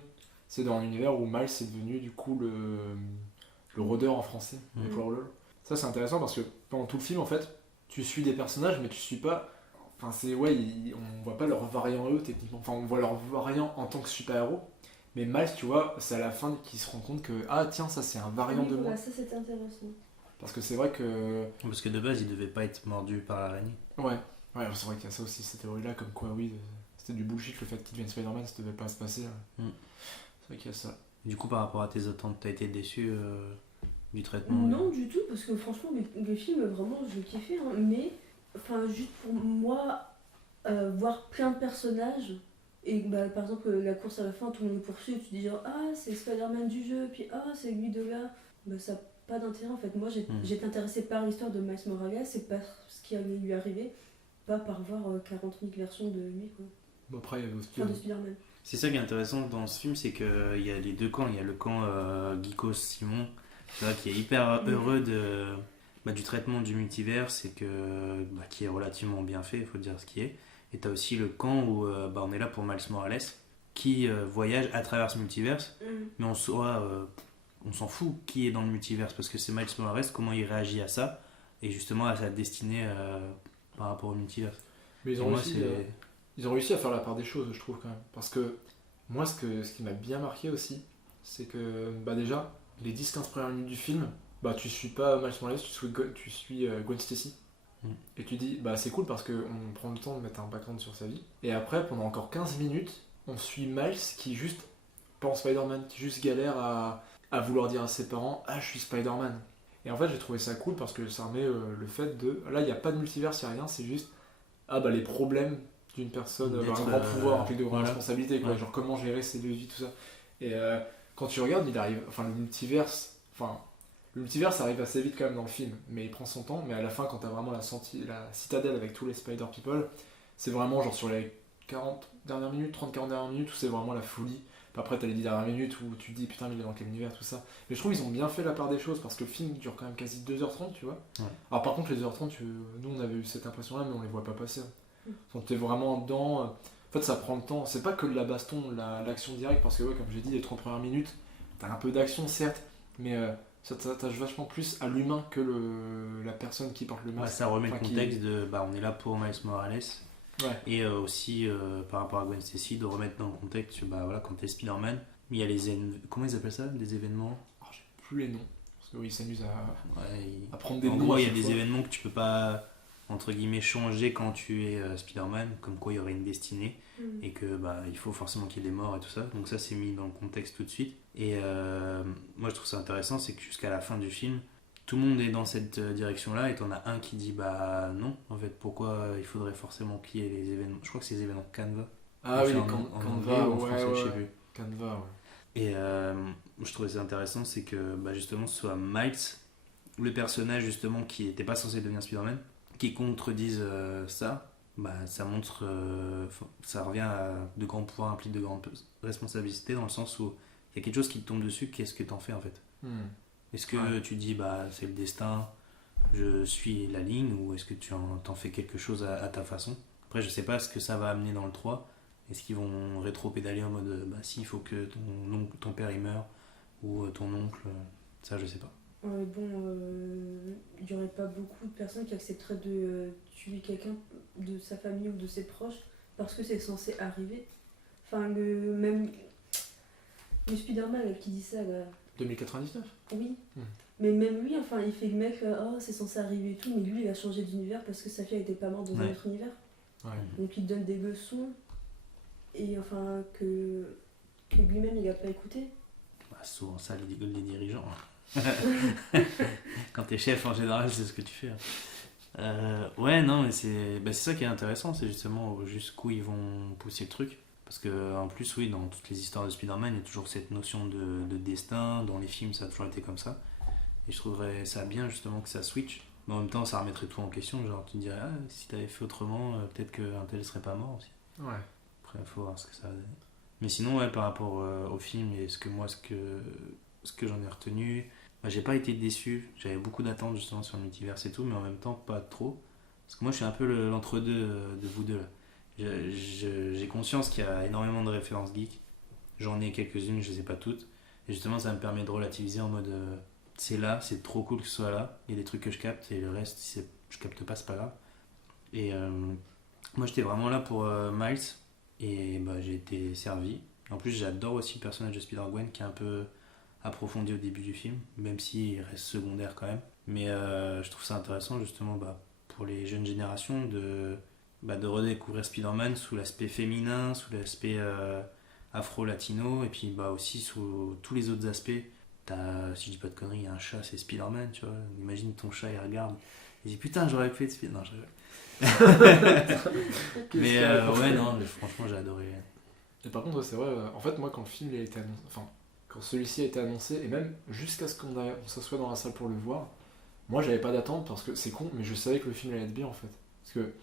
c'est dans un univers où Miles est devenu, du coup, le rôdeur en français, le Power LOL. Ça, c'est intéressant parce que pendant tout le film, en fait, tu suis des personnages, mais tu suis pas. Enfin, c'est. Ouais, on voit pas leur variant eux, techniquement. Enfin, on voit leur variant en tant que super-héros. Mais Miles, tu vois, c'est à la fin qu'il se rend compte que ah tiens, ça c'est un variant de moi. Ça c'était intéressant. Parce que c'est vrai que. Parce que de base, il devait pas être mordu par l'araignée. Ouais, c'est vrai qu'il y a ça aussi, cette théorie-là, comme quoi, oui, c'était du bullshit le fait qu'il devienne Spider-Man, ça devait pas se passer. C'est vrai qu'il y a ça. Du coup, par rapport à tes attentes, t'as été déçu du traitement? Non, du tout, parce que franchement, le film, vraiment, je l'ai kiffé, hein, mais, enfin, juste pour moi, voir plein de personnages. Et bah, par exemple, la course à la fin, tout le monde le poursuit, et tu dis genre, ah, c'est Spider-Man du jeu, puis ah, c'est lui de là. Bah, ça n'a pas d'intérêt en fait. Moi, j'étais intéressée par l'histoire de Miles Morales et par ce qui allait lui arriver, pas par voir 40 000 versions de lui, quoi. Bon, après, il y avait aussi. Enfin, de Spider-Man. C'est ça qui est intéressant dans ce film, c'est qu'il y a les deux camps. Il y a le camp Geekos Simon, tu vois, qui est hyper heureux du traitement du multivers et qui est relativement bien fait, il faut dire ce qui est. Et t'as aussi le camp où on est là pour Miles Morales, qui voyage à travers ce multiverse, mais on s'en fout qui est dans le multiverse, parce que c'est Miles Morales, comment il réagit à ça, et justement à sa destinée par rapport au multiverse. Mais ils ont réussi à faire la part des choses, je trouve, quand même. Parce que moi, ce qui m'a bien marqué aussi, c'est que bah, déjà, les 10-15 premières minutes du film, bah, tu suis pas Miles Morales, tu suis Gwen Stacy. Et tu dis, bah c'est cool parce qu'on prend le temps de mettre un background sur sa vie. Et après, pendant encore 15 minutes, on suit Miles qui juste, pas en Spider-Man, qui juste galère à vouloir dire à ses parents, ah je suis Spider-Man. Et en fait, j'ai trouvé ça cool parce que ça remet le fait de, là il n'y a pas de multivers, il n'y a rien, c'est juste, ah bah les problèmes d'une personne, un grand pouvoir implique de grandes responsabilités, quoi. Genre comment gérer ses deux vies, tout ça. Et quand tu regardes, il arrive, enfin le multivers, ça arrive assez vite quand même dans le film, mais il prend son temps. Mais à la fin, quand t'as vraiment la citadelle avec tous les Spider-People, c'est vraiment genre sur les 40 dernières minutes, 30-40 dernières minutes où c'est vraiment la folie. Puis après, t'as les 10 dernières minutes où tu te dis putain, mais il est dans quel univers, tout ça. Mais je trouve qu'ils ont bien fait la part des choses parce que le film dure quand même quasi 2h30, tu vois. Ouais. Alors par contre, les 2h30, nous on avait eu cette impression-là, mais on les voit pas passer. Donc t'es vraiment dedans. En fait, ça prend le temps. C'est pas que de la baston, l'action directe, parce que, ouais, comme j'ai dit, les 30 premières minutes, t'as un peu d'action, certes, mais. Ça t'attache vachement plus à l'humain que la personne qui porte le masque. Ouais, ça remet le contexte de on est là pour Miles Morales. Ouais. Et aussi par rapport à Gwen Stacy, de remettre dans le contexte quand t'es Spider-Man, il y a comment ils appellent ça, des événements. J'ai plus les noms. Parce que oui, ils s'amusent à prendre des noms. En gros, il y a des événements que tu peux pas entre guillemets changer quand tu es Spider-Man, comme quoi il y aurait une destinée et que il faut forcément qu'il y ait des morts et tout ça. Donc ça c'est mis dans le contexte tout de suite. Et moi je trouve ça intéressant, c'est que jusqu'à la fin du film, tout le monde est dans cette direction-là et t'en as un qui dit non, en fait pourquoi il faudrait forcément qu'il y ait les événements. Je crois que c'est les événements Canva. Ah oui, Canva, ouais. Canva, ouais. Et je trouvais ça intéressant, c'est que justement ce soit Miles, le personnage justement qui n'était pas censé devenir Spider-Man, qui contredisent ça montre, ça revient à de grands pouvoirs impliquent de grandes responsabilités, dans le sens où il y a quelque chose qui te tombe dessus, qu'est-ce que t'en fais en fait? Est-ce que tu dis c'est le destin, je suis la ligne, ou est-ce que tu t'en fais quelque chose à ta façon? Après je sais pas ce que ça va amener dans le 3, Est-ce qu'ils vont rétro-pédaler en mode bah si, il faut que ton père il meure ou ton oncle, ça je sais pas. Il n'y aurait pas beaucoup de personnes qui accepteraient de tuer quelqu'un de sa famille ou de ses proches parce que c'est censé arriver. Enfin, même le Spider-Man là, qui dit ça, là, 2099. oui. Mais même lui, enfin, il fait le mec, oh, c'est censé arriver et tout, mais lui, il a changé d'univers parce que sa fille était pas morte dans un autre univers. Ouais. Donc il donne des leçons, et enfin, que lui-même, il a pas écouté. Bah, souvent ça, les dirigeants. Quand t'es chef, en général, c'est ce que tu fais. Ouais, non, mais c'est ça qui est intéressant, c'est justement jusqu'où ils vont pousser le truc. Parce que en plus, oui, dans toutes les histoires de Spider-Man, il y a toujours cette notion de destin. Dans les films, ça a toujours été comme ça. Et je trouverais ça bien justement que ça switch. Mais en même temps, ça remettrait tout en question. Genre, tu te dirais, ah, si t'avais fait autrement, peut-être qu'un tel serait pas mort aussi. Ouais. Après, il faut voir ce que ça va donner. Mais sinon, ouais, par rapport au film et ce que j'en ai retenu, bah, j'ai pas été déçu. J'avais beaucoup d'attentes justement sur le multivers et tout, mais en même temps, pas trop. Parce que moi, je suis un peu l'entre-deux de vous deux là. J'ai conscience qu'il y a énormément de références geeks. J'en ai quelques-unes, je les ai pas toutes. Et justement, ça me permet de relativiser en mode c'est là, c'est trop cool que ce soit là. Il y a des trucs que je capte et le reste, si je capte pas, c'est pas grave. Et moi, j'étais vraiment là pour Miles et bah, j'ai été servi. En plus, j'adore aussi le personnage de Spider-Gwen qui est un peu approfondi au début du film, même s'il reste secondaire quand même. Mais je trouve ça intéressant justement pour les jeunes générations de redécouvrir Spider-Man sous l'aspect féminin, sous l'aspect afro-latino, et puis bah, aussi sous tous les autres aspects. Si je dis pas de conneries, il y a un chat, c'est Spider-Man, tu vois. Imagine ton chat, il regarde, il dit putain, j'aurais pu être Spider-Man. Non, mais ouais, non, mais franchement, j'ai adoré. Et par contre, c'est vrai, en fait, moi, quand le film a été annoncé, enfin, quand celui-ci a été annoncé, et même jusqu'à ce qu'on s'assoie dans la salle pour le voir, moi, j'avais pas d'attente parce que c'est con, mais je savais que le film allait être bien en fait.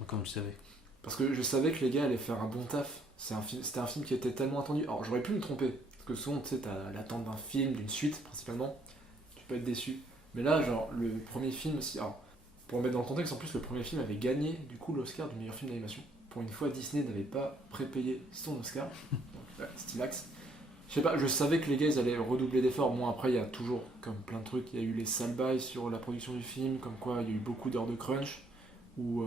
Comme tu savais. Parce que je savais que les gars allaient faire un bon taf. C'était un film qui était tellement attendu. Alors j'aurais pu me tromper. Parce que souvent, tu sais, t'as l'attente d'un film, d'une suite principalement. Tu peux être déçu. Mais là, genre, le premier film. Alors, pour remettre dans le contexte, en plus, le premier film avait gagné du coup l'Oscar du meilleur film d'animation. Pour une fois, Disney n'avait pas prépayé son Oscar. Donc, ouais, Stylax. Je sais pas, je savais que les gars ils allaient redoubler d'efforts. Bon, après, il y a toujours, comme plein de trucs, il y a eu les sales bails sur la production du film, comme quoi il y a eu beaucoup d'heures de crunch. Où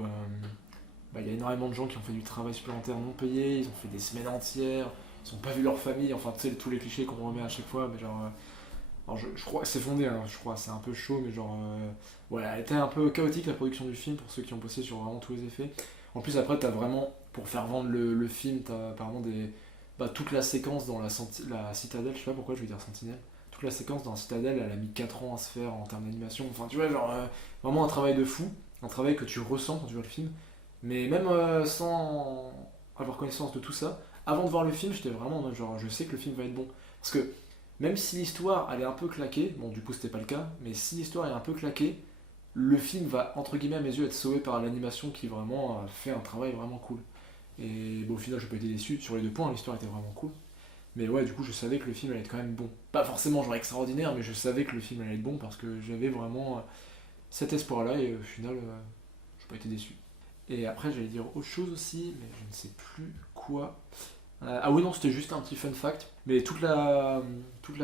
il y a énormément de gens qui ont fait du travail supplémentaire non payé, ils ont fait des semaines entières, ils n'ont pas vu leur famille, enfin tu sais, tous les clichés qu'on remet à chaque fois, mais genre. Alors je crois, c'est fondé, hein, je crois, c'est un peu chaud, mais genre. Voilà, elle était un peu chaotique la production du film pour ceux qui ont bossé sur vraiment tous les effets. En plus, après, t'as vraiment, pour faire vendre le film, t'as apparemment toute la séquence dans la citadelle, je sais pas pourquoi je vais dire sentinelle. Toute la séquence dans la citadelle, elle a mis 4 ans à se faire en termes d'animation. Enfin, tu vois, genre, vraiment un travail de fou. Un travail que tu ressens quand tu vois le film. Mais même sans avoir connaissance de tout ça, avant de voir le film, j'étais vraiment en mode genre, je sais que le film va être bon. Parce que même si l'histoire elle est un peu claquée, bon du coup c'était pas le cas, mais si l'histoire est un peu claquée, le film va entre guillemets à mes yeux être sauvé par l'animation qui vraiment fait un travail vraiment cool. Et bon, au final, j'ai pas été déçu sur les deux points, l'histoire était vraiment cool. Mais ouais, du coup, je savais que le film allait être quand même bon. Pas forcément genre extraordinaire, mais je savais que le film allait être bon parce que j'avais vraiment cet espoir-là et au final, j'ai pas été déçu. Et après, j'allais dire autre chose aussi, mais je ne sais plus quoi. Ah oui, non, c'était juste un petit fun fact. Mais toute la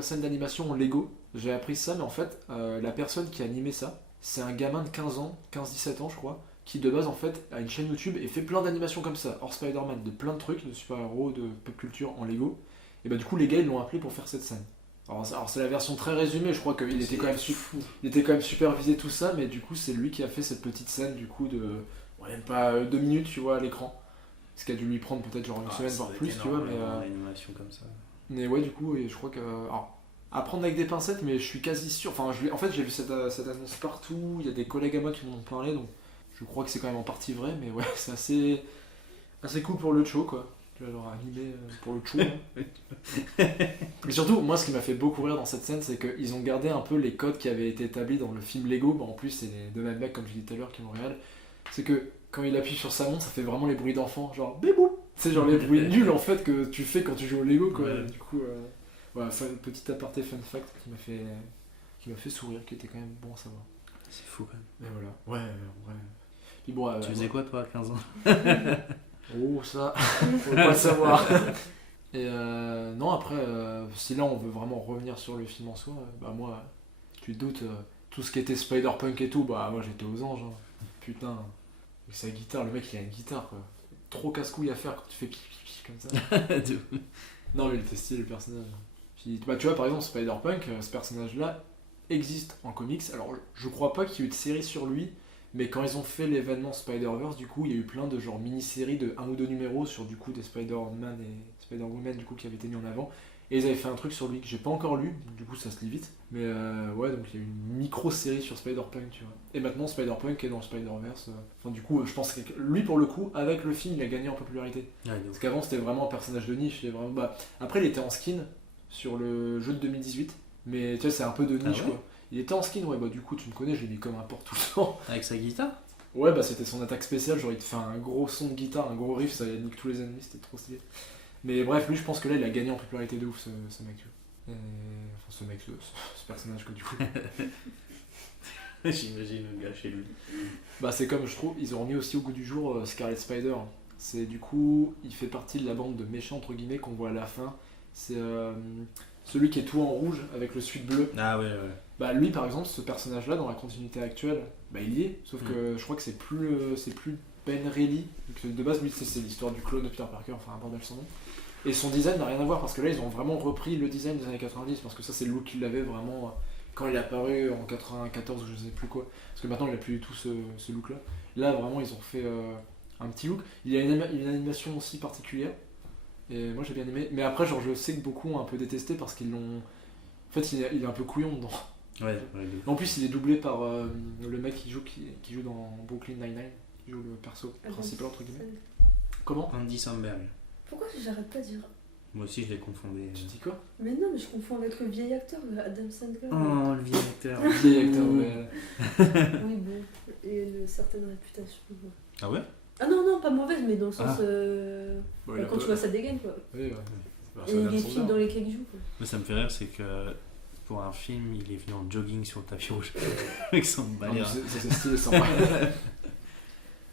scène d'animation en Lego, j'ai appris ça, mais en fait, la personne qui a animé ça, c'est un gamin de 15 ans, 15-17 ans, je crois, qui de base en fait a une chaîne YouTube et fait plein d'animations comme ça, hors Spider-Man, de plein de trucs, de super-héros, de pop culture en Lego. Et bah du coup les gars ils l'ont appelé pour faire cette scène. Alors c'est la version très résumée, je crois qu'il était quand même supervisé tout ça, mais du coup c'est lui qui a fait cette petite scène du coup de même pas 2 minutes tu vois à l'écran. Ce qui a dû lui prendre peut-être genre une semaine voire plus tu vois, mais animation comme ça. Mais ouais du coup et je crois que alors, à prendre avec des pincettes, mais je suis quasi sûr, enfin en fait j'ai vu cette annonce partout, il y a des collègues à moi qui m'en ont parlé, donc je crois que c'est quand même en partie vrai, mais ouais, c'est assez cool pour le show, quoi. Tu vas genre animé pour le show. Et surtout, moi, ce qui m'a fait beaucoup rire dans cette scène, c'est qu'ils ont gardé un peu les codes qui avaient été établis dans le film Lego. Bon, en plus, c'est les deux mêmes mecs, comme je disais tout à l'heure, qui l'ont réel. C'est que quand il appuie sur sa montre, ça fait vraiment les bruits d'enfant, genre bébou. C'est genre les bruits nuls en fait que tu fais quand tu joues au Lego, quoi. Ouais. Du coup, voilà, petit aparté fun fact qui m'a fait sourire, qui était quand même bon à savoir. C'est fou quand même. Mais voilà. Ouais. Puis bon, tu faisais quoi toi à 15 ans? Oh, ça, faut pas le savoir. Et non, après, si là on veut vraiment revenir sur le film en soi, bah moi, tu te doutes, tout ce qui était Spider-Punk et tout, bah moi j'étais aux anges. Hein. Putain, avec sa guitare, le mec il a une guitare quoi. Trop casse-couille à faire quand tu fais pipi comme ça. Non, mais il était stylé le personnage. Puis, bah, tu vois, par exemple, Spider-Punk, ce personnage-là existe en comics. Alors, je crois pas qu'il y ait eu de série sur lui, mais quand ils ont fait l'événement Spider-Verse, du coup, il y a eu plein de genre mini-séries de 1 ou 2 numéros sur du coup des Spider-Man et Spider-Woman du coup qui avaient été mis en avant. Et ils avaient fait un truc sur lui que j'ai pas encore lu, du coup ça se lit vite. Mais ouais, donc il y a eu une micro-série sur Spider-Punk, tu vois. Et maintenant Spider-Punk est dans le Spider-Verse. Enfin, du coup, je pense que lui, pour le coup, avec le film, il a gagné en popularité. Parce qu'avant, c'était vraiment un personnage de niche. Et vraiment, bah, après, il était en skin sur le jeu de 2018, mais tu vois, c'est un peu de niche ouais. quoi. Il était en skin, ouais, bah du coup, tu me connais, je l'ai mis comme un porte tout le temps. Avec sa guitare. Ouais, bah c'était son attaque spéciale, genre il te fait un gros son de guitare, un gros riff, ça nique tous les ennemis, c'était trop stylé. Mais bref, lui, je pense que là, il a gagné en popularité de ouf, ce mec, tu vois. Enfin, ce mec, ce personnage, que du coup. J'imagine le gars chez lui. Bah, c'est comme, je trouve, ils ont remis aussi au goût du jour Scarlet Spider. C'est du coup, il fait partie de la bande de méchants, entre guillemets, qu'on voit à la fin. C'est celui qui est tout en rouge avec le suite bleu. Ah ouais. Bah, lui, par exemple, ce personnage-là, dans la continuité actuelle, bah, il y est. Sauf que je crois que c'est plus Ben Reilly. De base, lui, c'est l'histoire du clone de Peter Parker, enfin, un bordel son nom. Et son design n'a rien à voir parce que là, ils ont vraiment repris le design des années 90. Parce que ça, c'est le look qu'il avait vraiment quand il est apparu en 94 ou je sais plus quoi. Parce que maintenant, il a plus du tout ce look-là. Là, vraiment, ils ont fait un petit look. Il y a une animation aussi particulière. Et moi, j'ai bien aimé. Mais après, genre, je sais que beaucoup ont un peu détesté parce qu'ils l'ont. En fait, il est un peu couillon dedans. Ouais. En plus, il est doublé par le mec qui joue dans Brooklyn Nine-Nine, qui joue le perso principal, entre guillemets. Comment Andy Samberg. Pourquoi j'arrête pas de dire. Moi aussi, je l'ai confondu. Tu dis quoi Mais non, mais je confonds avec le vieil acteur, le Adam Sandler. Oh, le vieil acteur. Vieil acteur, ouais. Oui, bon. Et une certaine réputation. Ouais. Ah ouais. Ah non, pas mauvaise, mais dans le sens. Bon, il a quand pas- tu vois sa dégaine, quoi. Oui, ouais. Et les films dans lesquels il joue, quoi. Moi, ça me fait rire, c'est que pour un film, il est venu en jogging sur le tapis rouge avec son Non, mais balai. c'est stylé, sympa.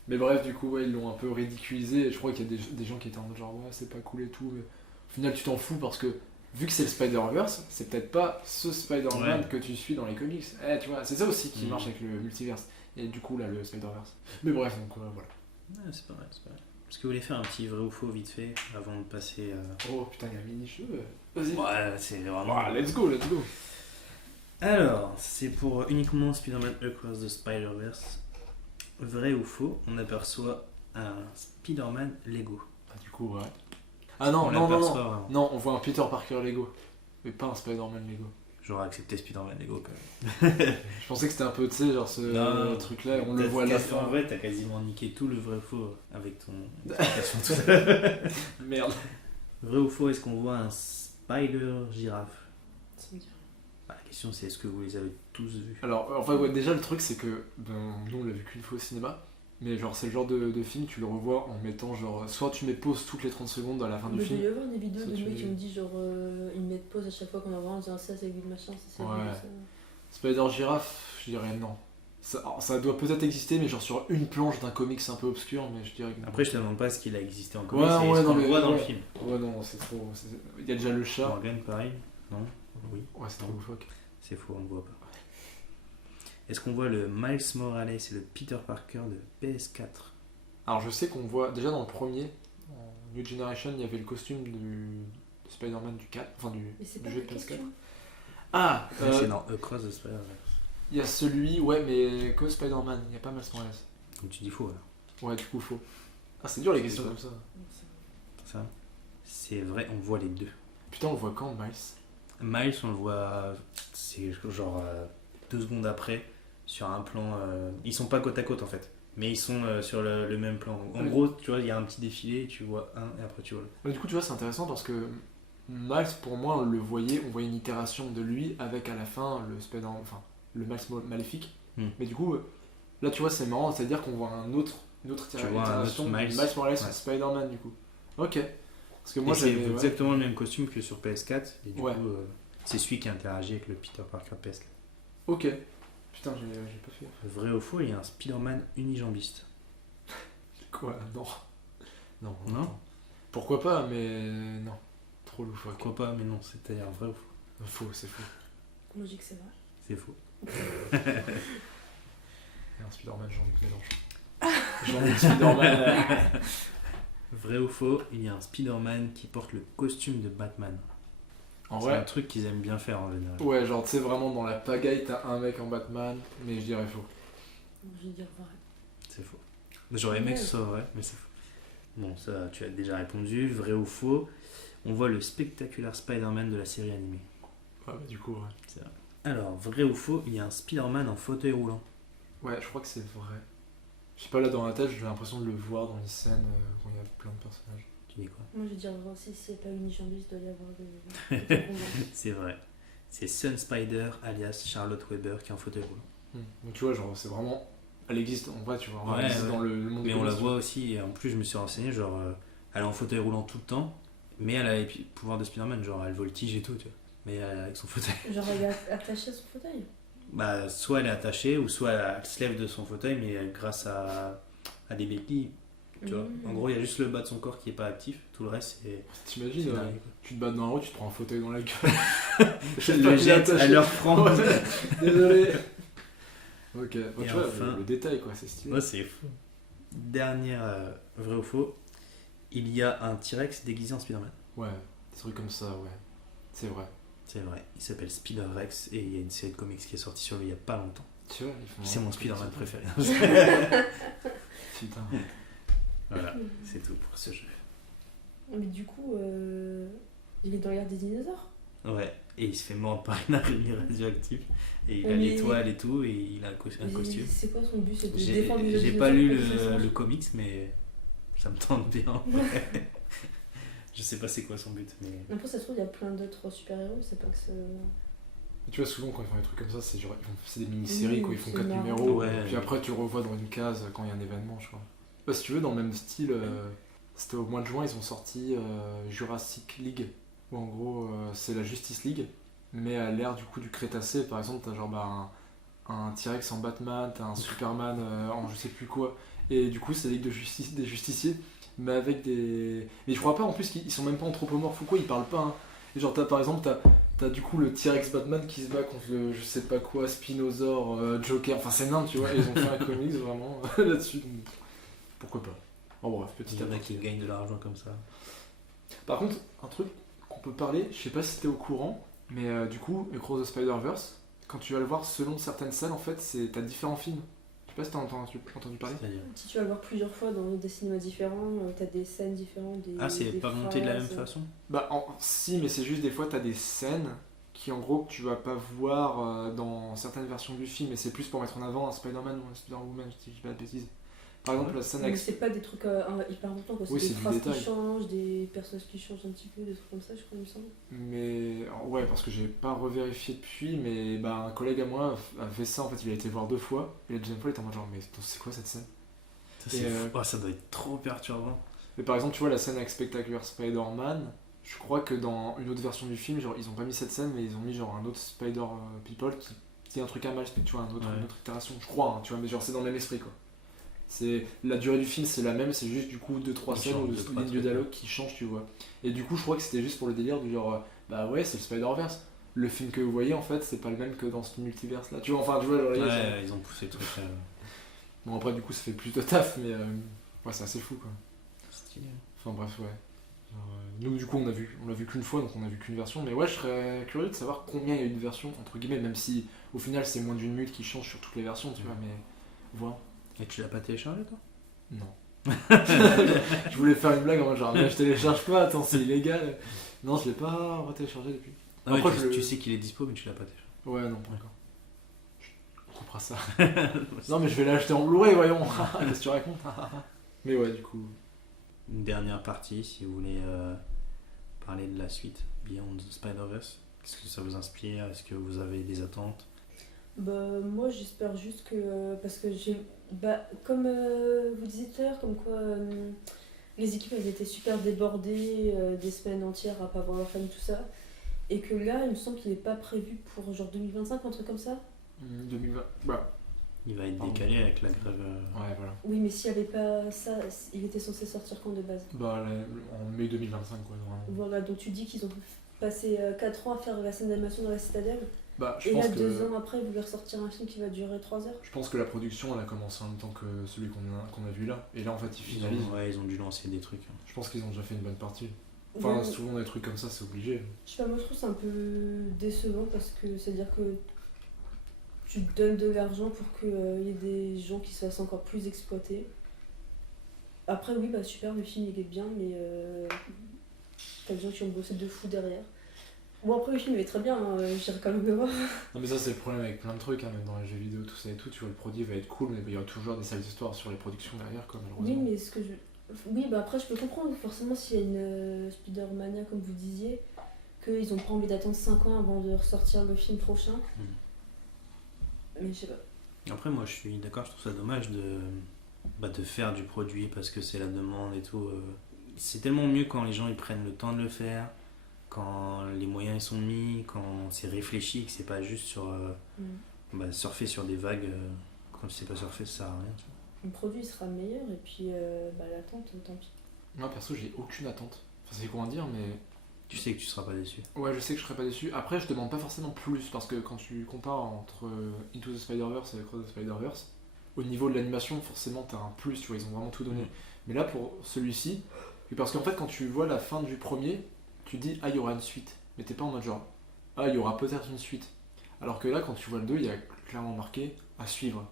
Mais bref, du coup, ouais, ils l'ont un peu ridiculisé. Et je crois qu'il y a des gens qui étaient en mode genre, ouais, c'est pas cool et tout. Mais au final, tu t'en fous parce que vu que c'est le Spider-Verse, c'est peut-être pas ce Spider-Man Ouais. que tu suis dans les comics. Tu vois, c'est ça aussi qui marche avec le multiverse. Et du coup, là, le Spider-Verse. Mais bref, donc voilà. Ouais, c'est pas mal. Est-ce que vous voulez faire un petit vrai ou faux vite fait avant de passer Oh putain, il y a un mini-jeu. Vas-y. Ouais, c'est vraiment. Ouais, let's go. Alors, c'est pour uniquement Spider-Man Across the Spider-Verse. Vrai ou faux, on aperçoit un Spider-Man Lego. Ah, du coup, ouais. Ah non, On non. l'aperçoit vraiment. Non, on voit un Peter Parker Lego. Mais pas un Spider-Man Lego. J'aurais accepté Spider-Man Lego quand même. Je pensais que c'était un peu, tu sais, genre ce Non, truc-là, on le voit à la fin. En vrai, t'as quasiment niqué tout le vrai ou faux avec ton explication tout à l'heure. Merde. Vrai ou faux, est-ce qu'on voit un Spider-Girafe? Ça me dit rien. La question c'est est-ce que vous les avez tous vus? Alors, enfin, ouais, déjà, le truc, c'est que nous, on l'a vu qu'une fois au cinéma. Mais genre, c'est le genre de film, tu le revois en mettant genre. Soit tu mets pause toutes les 30 secondes à la fin du Mais il doit film. y avoir des vidéos Ça, de tu mecs l'as qui vu. me disent genre ils mettent pause à chaque fois qu'on en voit en disant ça c'est lui machin, ça c'est lui Ouais. ça. Spider-Girafe, je dirais non. Ça doit peut-être exister, mais genre sur une planche d'un comics un peu obscur, mais je dirais que non. Après, je te demande pas ce qu'il a existé en Ouais, comics, c'est ouais, ce non, qu'on mais voit dans le ouais. film. Ouais, non, c'est trop. Il y a déjà le chat. Morgan, pareil? Non? Oui. Ouais, c'est trop loufoque. C'est faux, on ne voit pas. Est-ce qu'on voit le Miles Morales et le Peter Parker de PS4? Alors, je sais qu'on voit déjà dans le premier, en New Generation, il y avait le costume de Spider-Man du 4, enfin Mais c'est du pas jeu la de PS4. question. Ah C'est dans Across the Spider-Verse. il y a celui, ouais, mais que Spider-Man, il n'y a pas Miles Morales. Donc tu dis faux alors. Ouais, du coup, faux. Ah, c'est dur les questions comme ça. Ça? C'est vrai, on voit les deux. Putain, on voit quand Miles? Miles, on le voit, c'est genre 2 secondes après, sur un plan. Ils sont pas côte à côte en fait, mais ils sont sur le même plan. En Ouais. gros, tu vois, il y a un petit défilé, et tu vois un, et après tu vois l'autre. Mais du coup, tu vois, c'est intéressant parce que Miles, pour moi, on voyait une itération de lui avec à la fin le enfin, le Miles maléfique. Mais du coup, là, tu vois, c'est marrant, c'est-à-dire qu'on voit une autre Tu vois un itération autre de Miles. Miles Morales Ouais. en Spider-Man, du coup. Ok. Parce que Moi, moi, c'est j'avais. Ouais. exactement le même costume que sur PS4, et du Ouais. coup, c'est celui qui interagit avec le Peter Parker de PS4. Ok. Putain, j'ai pas fait. Vrai ou faux, il y a un Spider-Man unijambiste. Quoi? Non. Non. Non. Pourquoi pas, mais non. Trop loufoque. Pourquoi pas, mais non, c'était un vrai ou faux? Faux, c'est faux. Moi, je dis que c'est vrai. C'est faux. Et un Spider-Man, Jean-Luc Mélenchon. Jean-Luc Spider-Man. Vrai ou faux, il y a un Spider-Man qui porte le costume de Batman. En C'est un vrai, truc qu'ils aiment bien faire en général. ouais, genre, tu sais, vraiment dans la pagaille, t'as un mec en Batman, mais je dirais faux. Je vais dire vrai. C'est faux. J'aurais aimé que ce soit vrai, mais c'est faux. Bon, ça, tu as déjà répondu. Vrai ou faux, on voit le spectaculaire Spider-Man de la série animée. Ouais, bah, du coup, ouais. C'est vrai. Alors, vrai ou faux, il y a un Spider-Man en fauteuil roulant. Ouais, je crois que c'est vrai. Je sais pas, là, dans la tête, j'ai l'impression de le voir dans les scènes où il y a plein de personnages. Tu dis quoi? Moi, je vais dire vrai aussi. S'il n'y a pas unijambiste, il doit y avoir des combats. C'est vrai. C'est Sun Spider, alias Charlotte Weber, qui est en fauteuil roulant. Donc, tu vois, genre, c'est vraiment. Elle existe, en vrai, tu vois. Ouais, Elle existe ouais. dans le monde Mais des on la comics. voit aussi, et en plus, je me suis renseigné, genre, elle est en fauteuil roulant tout le temps, mais elle a les pouvoirs de Spider-Man, genre, elle voltige et tout, tu vois. Mais avec son fauteuil. Genre, elle est attachée à son fauteuil. Bah, soit elle est attachée, ou soit elle se lève de son fauteuil, mais grâce à des béquilles, tu vois. En gros, il y a juste le bas de son corps qui est pas actif, tout le reste, c'est. T'imagines, c'est dingue, tu te bats dans la rue, tu te prends un fauteuil dans la gueule. Elle le jette, elle leur prend. Ouais, désolé. Ok, bon, Et tu vois, enfin- le détail, quoi, c'est stylé. Ouais, c'est fou. Dernière vrai ou faux, il y a un T-Rex déguisé en Spider-Man. Ouais, des trucs comme ça, ouais. C'est vrai. C'est vrai, il s'appelle Spider-Rex et il y a une série de comics qui est sortie sur lui il y a pas longtemps. Tu vois, ils font. C'est mon Spider-Man préféré. Putain. Voilà, c'est tout pour ce jeu. Mais du coup, il est dans l'ère des dinosaures. Ouais, et il se fait mordre par une araignée radioactive et il a Mais- l'étoile et tout et il a un Mais costume. c'est quoi son but? C'est de J'ai défendre les j'ai dinosaures pas lu contre les singes. le comics mais ça me tente bien. Ouais. Je sais pas c'est quoi son but mais... Après, ça se trouve, il y a plein d'autres super-héros. C'est pas que c'est. Tu vois, souvent, quand ils font des trucs comme ça, c'est genre, c'est des mini-séries, Oui, quoi. Ils font c'est 4 marrant. numéros, Ouais. puis après, tu le revois dans une case quand il y a un événement, je crois. Bah, si tu veux, dans le même style, c'était au mois de juin, ils ont sorti Jurassic League, où en gros, c'est la Justice League, mais à l'ère du coup du Crétacé, par exemple, t'as genre un T-Rex en Batman, t'as un Superman en je sais plus quoi, et du coup, c'est la Ligue des Justiciers, mais avec des. Mais je crois pas en plus qu'ils sont même pas anthropomorphes ou quoi, ils parlent pas, hein. Et genre, par exemple, t'as du coup le T-Rex Batman qui se bat contre le je sais pas quoi, Spinosaur, Joker, enfin c'est nain, tu vois, et ils ont fait un comics vraiment là-dessus, donc pourquoi pas. Bon, bref, petit Il y en a aparté. qui gagnent de l'argent comme ça. Par contre, un truc qu'on peut parler, je sais pas si t'es au courant, mais du coup, Across the Spider-Verse, quand tu vas le voir selon certaines scènes, en fait, t'as différents films. Je sais pas si t'as entendu parler. C'est-à-dire... Si tu vas le voir plusieurs fois dans des cinémas différents, t'as des scènes différentes. Ah, c'est des pas monté de la même phrases. façon? Bah, si, mais c'est juste des fois, t'as des scènes qui, en gros, que tu vas pas voir dans certaines versions du film, et c'est plus pour mettre en avant un Spider-Man ou un Spider-Woman, si je dis pas de bêtises. Par exemple, la scène Mais avec. c'est pas des trucs hyper importants, quoi. C'est Oui, des c'est du phrases détail. qui changent, des personnages qui changent un petit peu, des trucs comme ça, je crois, il me semble. Mais ouais, parce que j'ai pas revérifié depuis, mais bah, un collègue à moi a fait ça, en fait, il a été voir 2 fois, et la deuxième fois, il était en mode genre, mais c'est quoi cette scène? Ça, c'est Et, fou. Oh, ça doit être trop perturbant. Mais par exemple, tu vois, la scène avec Spectacular Spider-Man, je crois que dans une autre version du film, genre, ils ont pas mis cette scène, mais ils ont mis genre un autre Spider-People qui dit un truc à mal, tu vois, Ouais. une autre itération, je crois, hein, tu vois, mais genre, c'est dans le même esprit, quoi. C'est la durée du film, c'est la même, c'est juste du coup 2-3 Ils scènes changent ou deux, trois lignes de trucs, dialogue qui changent, tu vois. Et du coup, je crois que c'était juste pour le délire du genre, bah ouais, c'est le Spider-Verse. Le film que vous voyez, en fait, c'est pas le même que dans ce multiverse là. Tu vois, enfin, tu vois, genre, Ouais, ils ont poussé le truc. bon, après, du coup, ça fait plus de taf, mais ouais, c'est assez fou, quoi. Stylé. Enfin, bref, ouais. Genre, nous, du coup, on l'a vu qu'une fois, donc on a vu qu'une version. Mais ouais, je serais curieux de savoir combien il y a eu de versions, entre guillemets, même si au final, c'est moins d'une minute qui change sur toutes les versions, tu vois, mais voir. Et tu l'as pas téléchargé toi? Non. Je voulais faire une blague en mode genre, mais je télécharge pas, attends, c'est illégal. Non, je l'ai pas retéléchargé depuis. Ah ouais, Après, tu sais qu'il est dispo mais tu l'as pas téléchargé. Ouais, non, pas encore. On coupera ça. Non, mais je vais l'acheter en Blu-ray, voyons. Qu'est-ce que tu racontes? Mais ouais, du coup. Une dernière partie si vous voulez parler de la suite, Beyond the Spider-Verse. Qu'est-ce que ça vous inspire? Est-ce que vous avez des attentes? Bah, moi, j'espère juste que. Parce que j'ai. Bah, comme vous disiez tout à l'heure, comme quoi les équipes elles étaient super débordées des semaines entières à pas voir leur famille, tout ça. Et que là, il me semble qu'il n'est pas prévu pour genre 2025, un truc comme ça. 2020. Bah, Il va être Pardon. décalé avec la grève. Ouais, voilà. Oui, mais s'il n'y avait pas ça, il était censé sortir quand de base? Bah, en mai 2025, quoi, normalement. Voilà, donc tu dis qu'ils ont passé 4 ans à faire la scène d'animation dans la citadelle, Bah, je et là pense 2 que. ans après, ils voulaient ressortir un film qui va durer 3 heures. Je pense que la production, elle a commencé en même temps que celui qu'on a vu là. Et là, en fait, ils finalisent. Ils ont dû lancer des trucs. Je pense qu'ils ont déjà fait une bonne partie. Enfin, Ouais, souvent, des trucs comme ça, c'est obligé. je sais pas, moi je trouve c'est un peu décevant parce que c'est-à-dire que tu donnes de l'argent pour qu'il y ait des gens qui se fassent encore plus exploiter. Après, oui, bah super, le film il est bien, mais t'as des gens qui ont bossé de fou derrière. Bon, après, le film il est très bien, hein, j'irai quand même le voir. Non, mais ça, c'est le problème avec plein de trucs, hein, même dans les jeux vidéo, tout ça et tout. Tu vois, le produit va être cool, mais il y aura toujours des sales histoires sur les productions derrière, quoi, Oui, malheureusement. mais ce que je. Oui, bah après, je peux comprendre, forcément, s'il y a une Spider-Mania, comme vous disiez, qu'ils ont pas envie d'attendre 5 ans avant de ressortir le film prochain. Mais je sais pas. Après, moi, je suis d'accord, je trouve ça dommage de faire du produit parce que c'est la demande et tout. C'est tellement mieux quand les gens ils prennent le temps de le faire, quand les moyens ils sont mis, quand c'est réfléchi, que c'est pas juste sur surfer sur des vagues. Quand tu sais pas surfer, ça sert à rien. Tu vois. Le produit il sera meilleur, et puis bah, l'attente, tant pis. Moi, perso, j'ai aucune attente. Enfin, c'est comment dire, mais. Tu sais que tu seras pas déçu. Ouais, je sais que je serais pas déçu. Après, je demande pas forcément plus, parce que quand tu compares entre Into the Spider-Verse et Across the Spider-Verse, au niveau de l'animation, forcément, t'as un plus, tu vois, ils ont vraiment tout donné. Mais là, pour celui-ci, et parce qu'en fait, quand tu vois la fin du premier, tu te dis, ah, il y aura une suite. Mais t'es pas en mode genre, ah, il y aura peut-être une suite. Alors que là, quand tu vois le 2, il y a clairement marqué à suivre.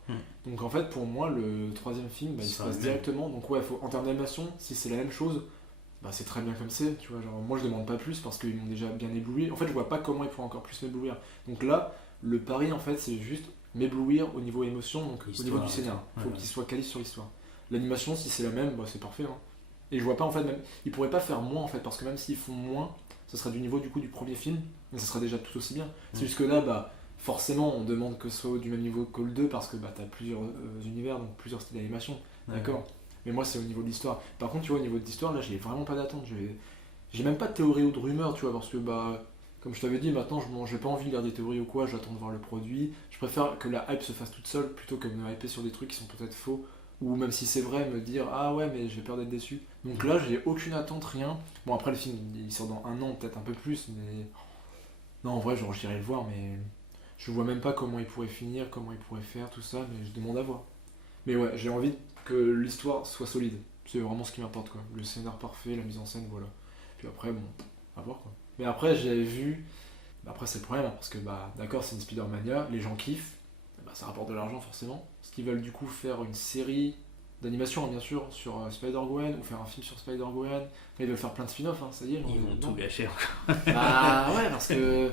Donc en fait, pour moi, le troisième film, bah, il se Ça passe va directement. Donc ouais, en termes d'animation, si c'est la même chose, bah c'est très bien comme c'est, tu vois, genre moi je demande pas plus parce qu'ils m'ont déjà bien ébloui. En fait, je vois pas comment ils pourraient encore plus m'éblouir. Donc là, le pari en fait, c'est juste m'éblouir au niveau émotion, donc au niveau du scénario. Faut qu'il soit quali sur l'histoire. L'animation, si c'est la même, bah c'est parfait. Hein. Et je vois pas en fait, même ils pourraient pas faire moins en fait, parce que même s'ils font moins, ce sera du niveau du coup du premier film, mais ça sera déjà tout aussi bien. C'est juste que là, bah forcément, on demande que ce soit du même niveau que le 2 parce que bah t'as plusieurs univers, donc plusieurs styles d'animation. D'accord. Mais moi, c'est au niveau de l'histoire. Par contre, tu vois, au niveau de l'histoire, là, j'ai vraiment pas d'attente. J'ai même pas de théorie ou de rumeur, tu vois, parce que, bah, comme je t'avais dit, maintenant, j'ai pas envie de lire des théories ou quoi, j'attends de voir le produit. Je préfère que la hype se fasse toute seule plutôt que de me hyper sur des trucs qui sont peut-être faux. Ou même si c'est vrai, me dire, ah ouais, mais j'ai peur d'être déçu. Donc là, j'ai aucune attente, rien. Bon, après, le film, il sort dans 1 an, peut-être un peu plus, mais. Non, en vrai, genre, j'irai le voir, mais. Je vois même pas comment il pourrait finir, comment il pourrait faire, tout ça, mais je demande à voir. Mais ouais, j'ai envie que l'histoire soit solide. C'est vraiment ce qui m'importe, quoi. Le scénar parfait, la mise en scène, voilà. Puis après, bon, à voir, quoi. Mais après, j'avais vu... Après, c'est le problème, hein, parce que, bah, d'accord, c'est une Spider-Mania, les gens kiffent, bah, ça rapporte de l'argent, forcément. Parce qu'ils veulent, du coup, faire une série d'animation, hein, bien sûr, sur Spider-Gwen, ou faire un film sur Spider-Gwen. Enfin, ils veulent faire plein de spin-offs, hein, ça y est. Ils vont tout gâcher encore. Bah, ouais, parce que...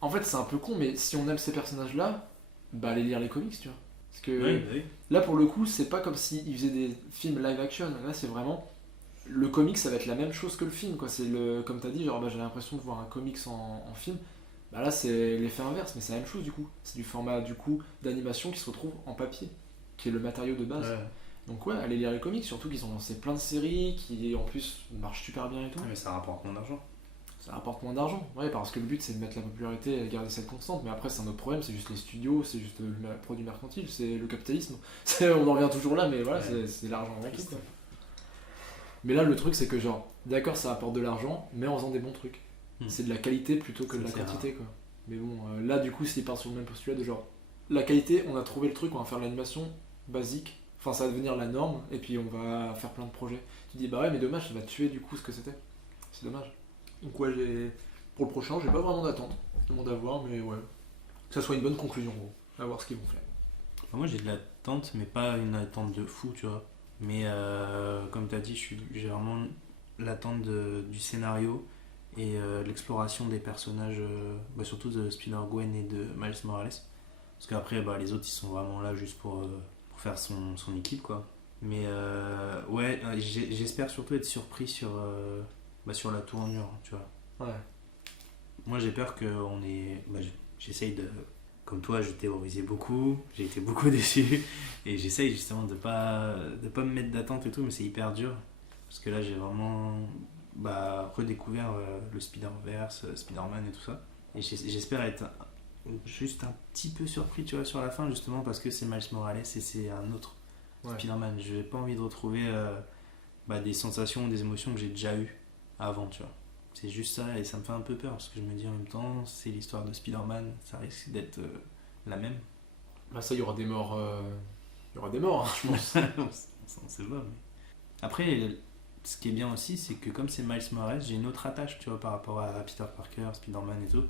En fait, c'est un peu con, mais si on aime ces personnages-là, bah, allez lire les comics, tu vois. Parce que... Oui. Là, pour le coup, c'est pas comme s'ils faisaient des films live action. Là, c'est vraiment. Le comic, ça va être la même chose que le film, quoi. C'est le. Comme t'as dit, genre, bah, j'ai l'impression de voir un comics en film. Bah là, c'est l'effet inverse, mais c'est la même chose, du coup. C'est du format, du coup, d'animation qui se retrouve en papier, qui est le matériau de base. Ouais. Donc, ouais, allez lire les comics, surtout qu'ils ont lancé plein de séries qui, en plus, marchent super bien et tout. Ouais, mais ça rapporte moins d'argent. Ça rapporte moins d'argent, ouais, parce que le but c'est de mettre la popularité et de garder cette constante, mais après c'est un autre problème, c'est juste les studios, c'est juste le produit mercantile, c'est le capitalisme. On en revient toujours là, mais voilà, Ouais. c'est l'argent avant tout, quoi. Mais là le truc c'est que genre, d'accord ça apporte de l'argent, mais en faisant des bons trucs. C'est de la qualité plutôt que de la C'est quantité, quoi. Mais bon, là du coup s'ils partent sur le même postulat de genre, la qualité, on a trouvé le truc, on va faire l'animation basique, enfin ça va devenir la norme, et puis on va faire plein de projets. Tu dis bah ouais mais dommage, ça va tuer du coup ce que c'était. C'est dommage. Donc ouais, pour le prochain, j'ai pas vraiment d'attente. Je demande à voir, mais ouais. Que ça soit une bonne conclusion, gros. À voir ce qu'ils vont faire. Enfin, moi j'ai de l'attente, mais pas une attente de fou, tu vois. Mais comme tu as dit, j'ai vraiment l'attente du scénario et l'exploration des personnages, surtout de Spider-Gwen et de Miles Morales. Parce qu'après, les autres ils sont vraiment là juste pour faire son équipe, quoi. Mais ouais, j'espère surtout être surpris sur la tournure, tu vois. Ouais. Moi j'ai peur qu'on ait. J'essaye de. Comme toi, je théorisais beaucoup, j'ai été beaucoup déçu, et j'essaye justement de pas me mettre d'attente et tout, mais c'est hyper dur. Parce que là j'ai vraiment redécouvert le Spider-Verse, Spider-Man et tout ça. Et j'espère être juste un petit peu surpris, tu vois, sur la fin, justement, parce que c'est Miles Morales et c'est un autre Spider-Man. Je n'ai pas envie de retrouver des sensations, des émotions que j'ai déjà eues avant, tu vois. C'est juste ça, et ça me fait un peu peur, parce que je me dis en même temps, c'est l'histoire de Spider-Man, ça risque d'être la même. Bah ça, il y aura des morts. Il y aura des morts, hein, je pense. On sait pas, mais... Après, ce qui est bien aussi, c'est que comme c'est Miles Morales, j'ai une autre attache, tu vois, par rapport à Peter Parker, Spider-Man et tout.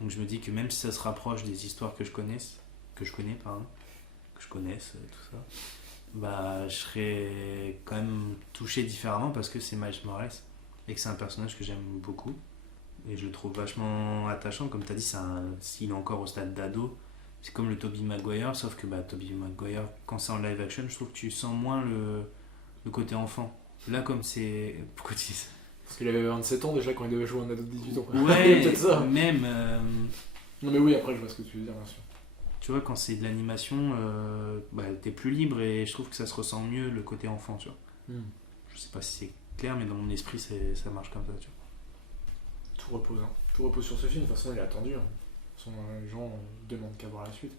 Donc je me dis que même si ça se rapproche des histoires que je connaisse, tout ça, bah je serais quand même touché différemment parce que c'est Miles Morales et que c'est un personnage que j'aime beaucoup et je le trouve vachement attachant. Comme tu as dit, s'il est encore au stade d'ado, c'est comme le Tobey Maguire, sauf que Tobey Maguire, quand c'est en live action, je trouve que tu sens moins le côté enfant. Là, comme c'est... Pourquoi tu dis ça? Parce qu'il avait 27 ans déjà quand il devait jouer un ado de 18 ans. Ouais, peut-être ça. même... Non mais oui, après je vois ce que tu veux dire, bien sûr. Tu vois, quand c'est de l'animation, t'es plus libre et je trouve que ça se ressent mieux le côté enfant, tu vois. Je sais pas si c'est clair, mais dans mon esprit, ça marche comme ça, tu vois. Tout repose, hein. Tout repose sur ce film, de toute façon il est attendu. Hein. De toute façon, les gens demandent qu'à voir la suite.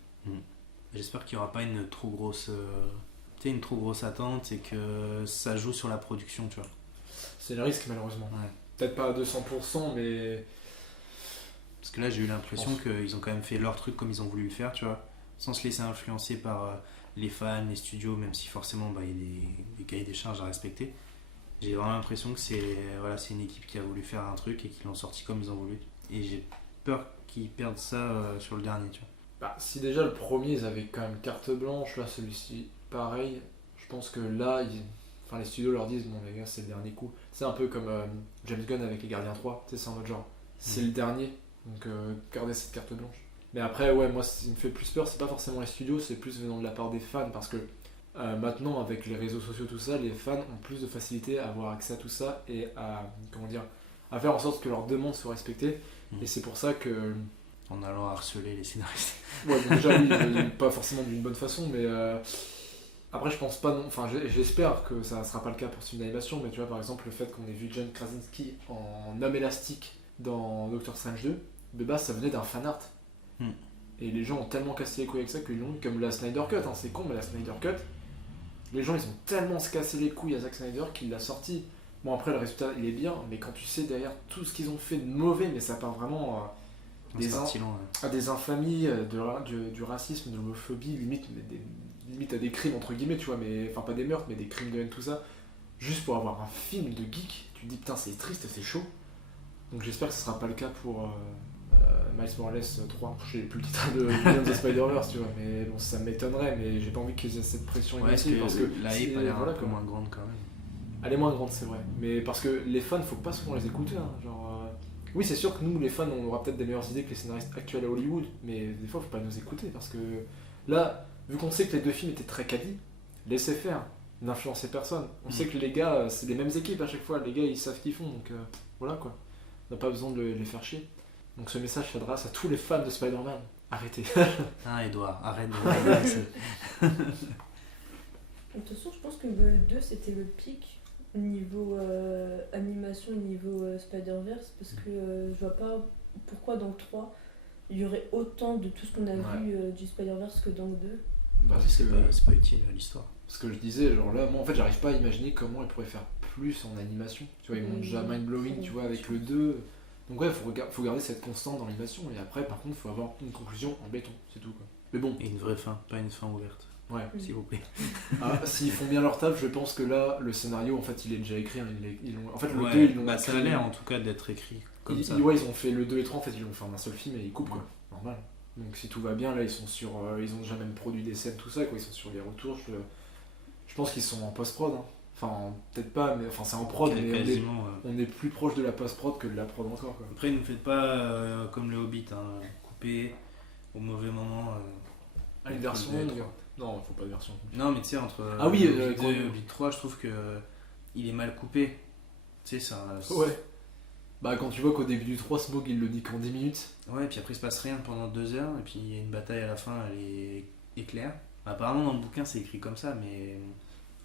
J'espère qu'il n'y aura pas une trop grosse attente et que ça joue sur la production, tu vois. C'est le risque malheureusement. Ouais. Peut-être pas à 200%, mais... Parce que là, j'ai eu l'impression qu'ils ont quand même fait leur truc comme ils ont voulu le faire, tu vois, sans se laisser influencer par les fans, les studios, même si forcément il y a des cahiers des charges à respecter. J'ai vraiment l'impression que c'est une équipe qui a voulu faire un truc et qu'ils l'ont sorti comme ils ont voulu. Et j'ai peur qu'ils perdent ça sur le dernier, tu vois. Bah, si déjà le premier, ils avaient quand même carte blanche, là celui-ci, pareil, je pense que là, les studios leur disent, bon les gars, c'est le dernier coup. C'est un peu comme James Gunn avec les Gardiens 3, c'est en mode genre, c'est le dernier. Donc gardez cette carte blanche. Mais après, ouais, moi ce qui me fait plus peur, c'est pas forcément les studios, c'est plus venant de la part des fans. Parce que maintenant, avec les réseaux sociaux, tout ça, les fans ont plus de facilité à avoir accès à tout ça et à faire en sorte que leurs demandes soient respectées. Et c'est pour ça que... En allant harceler les scénaristes. Ouais, donc déjà, oui, pas forcément d'une bonne façon, mais... Après, je pense pas non. Enfin, j'espère que ça sera pas le cas pour ce film d'animation, mais tu vois, par exemple, le fait qu'on ait vu John Krasinski en homme élastique dans Doctor Strange 2, de base ça venait d'un fan art. Et les gens ont tellement cassé les couilles avec ça qu'ils l'ont, comme la Snyder Cut, hein, c'est con, mais la Snyder Cut, les gens ils ont tellement se cassé les couilles à Zack Snyder qu'il l'a sorti. Bon, après le résultat il est bien, mais quand tu sais derrière tout ce qu'ils ont fait de mauvais, mais ça part vraiment à des infamies, du racisme, de l'homophobie, limite à des crimes entre guillemets, tu vois, mais enfin pas des meurtres, mais des crimes de haine, tout ça, juste pour avoir un film de geek, tu te dis putain c'est triste, c'est chaud. Donc j'espère que ce sera pas le cas pour Miles Morales 3. Je sais plus le titre de Beyond the Spider-Verse, tu vois, mais bon, ça m'étonnerait, mais j'ai pas envie qu'ils aient cette pression inutile parce que la hype a l'air un peu moins grande quand même. Elle est moins grande, c'est vrai, mais parce que les fans, faut pas souvent les écouter, hein. Genre, oui, c'est sûr que nous, les fans, on aura peut-être des meilleures idées que les scénaristes actuels à Hollywood, mais des fois, faut pas nous écouter parce que là, vu qu'on sait que les deux films étaient très quali, laissez faire, n'influencez personne. On sait que les gars, c'est les mêmes équipes à chaque fois, les gars, ils savent ce qu'ils font, donc voilà quoi. On n'a pas besoin de les faire chier. Donc ce message s'adresse à tous les fans de Spider-Man. Arrêtez. Edouard, arrête de regarder ça. De toute façon, je pense que le 2 c'était le pic niveau animation, niveau Spider-Verse, parce que je vois pas pourquoi dans le 3 il y aurait autant de tout ce qu'on a vu du Spider-Verse que dans le 2. Bah, c'est pas utile à l'histoire. Ce que je disais, genre là, moi en fait j'arrive pas à imaginer comment ils pourraient faire plus en animation. Tu vois, ils montent déjà mind-blowing, tu vois, avec le 2. Donc ouais, faut garder cette constante dans l'animation, et après par contre faut avoir une conclusion en béton, c'est tout quoi. Mais bon. Et une vraie fin, pas une fin ouverte. Ouais. S'il vous plaît. S'ils font bien leur taf, je pense que là, le scénario en fait il est déjà écrit. En fait le 2 ils l'ont ça a l'air en tout cas d'être écrit comme ça. Ouais, ils ont fait le 2 et 3, en fait ils l'ont fait en un seul film et ils coupent quoi, normal. Donc si tout va bien, là ils sont sur. Ils ont déjà même produit des scènes, tout ça quoi, ils sont sur les retours. Je pense qu'ils sont en post-prod. Hein. Enfin, peut-être pas, mais enfin c'est en prod, mais on est plus proche de la post-prod que de la prod encore. Quoi. Après, ne faites pas comme le Hobbit, hein, couper au mauvais moment. Une version longue. Non, faut pas de version. Non, mais tu sais, entre Hobbit 2 et Hobbit 3, je trouve que il est mal coupé. Tu sais, ça. Ouais. Bah, quand tu vois qu'au début du 3, Smaug il le dit qu'en 10 minutes. Ouais, et puis après il se passe rien pendant 2 heures, et puis il y a une bataille à la fin, elle est éclair. Apparemment, dans le bouquin, c'est écrit comme ça, mais.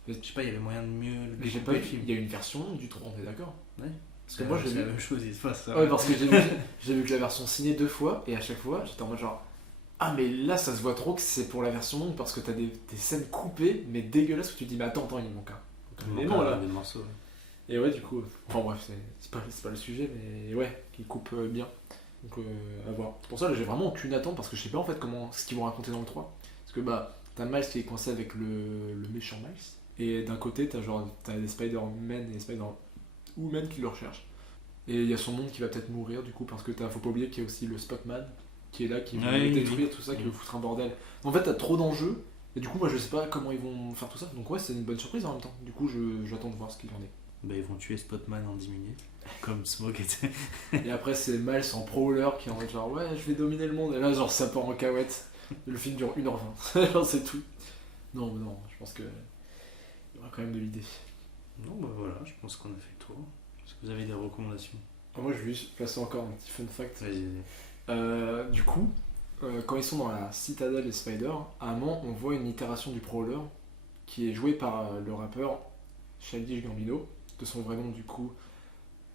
Je sais pas, il y avait moyen de mieux Mais j'ai pas vu, il y a une version du 3, on est d'accord? Ouais. Parce que moi j'ai c'est vu. la même chose, il se passe ça. Ouais, parce que j'ai vu que la version ciné 2 fois, et à chaque fois j'étais en mode genre. Ah, mais là ça se voit trop que c'est pour la version longue parce que t'as des scènes coupées, mais dégueulasses où tu te dis, mais attends, il manque un Il élément manque là. des morceaux. Ouais. Et ouais, du coup, enfin bref, c'est pas le sujet, mais ouais, qui coupe bien. Donc à voir. Pour ça, là, j'ai vraiment aucune attente parce que je sais pas en fait ce qu'ils vont raconter dans le 3. Parce que bah, t'as Miles qui est coincé avec le méchant Miles, et d'un côté, t'as des Spider-Man et des Spider-Woman qui le recherchent. Et il y a son monde qui va peut-être mourir du coup, parce que faut pas oublier qu'il y a aussi le Spotman qui est là, qui veut détruire tout ça, qui veut foutre un bordel. En fait, t'as trop d'enjeux, et du coup, moi je sais pas comment ils vont faire tout ça. Donc ouais, c'est une bonne surprise en même temps. Du coup, j'attends de voir ce qu'il en est. Bah, ils vont tuer Spotman en 10 minutes, comme Smoke était. Et après, c'est Miles en prowler qui est en mode genre ouais, je vais dominer le monde. Et là, genre, ça part en cahuète. Le film dure 1h20. Genre, c'est tout. Non, je pense que il y aura quand même de l'idée. Non, bah voilà, je pense qu'on a fait le tour. Est-ce que vous avez des recommandations? Moi, je vais juste placer encore un petit fun fact. Vas-y. Du coup, quand ils sont dans la citadelle des Spider, à un moment, on voit une itération du prowler qui est jouée par le rappeur Childish Gambino, de son vrai nom du coup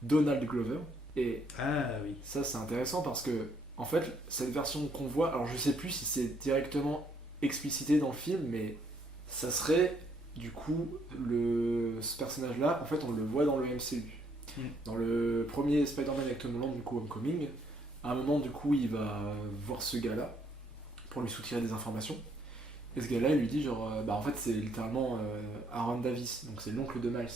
Donald Glover. Et Ah oui. ça c'est intéressant parce que en fait cette version qu'on voit, alors je sais plus si c'est directement explicité dans le film, mais ça serait du coup ce personnage là, en fait on le voit dans le MCU. Dans le premier Spider-Man avec Tom Holland du coup Homecoming, à un moment du coup il va voir ce gars là pour lui soutirer des informations. Et ce gars-là, il lui dit genre, en fait c'est littéralement Aaron Davis, donc c'est l'oncle de Miles.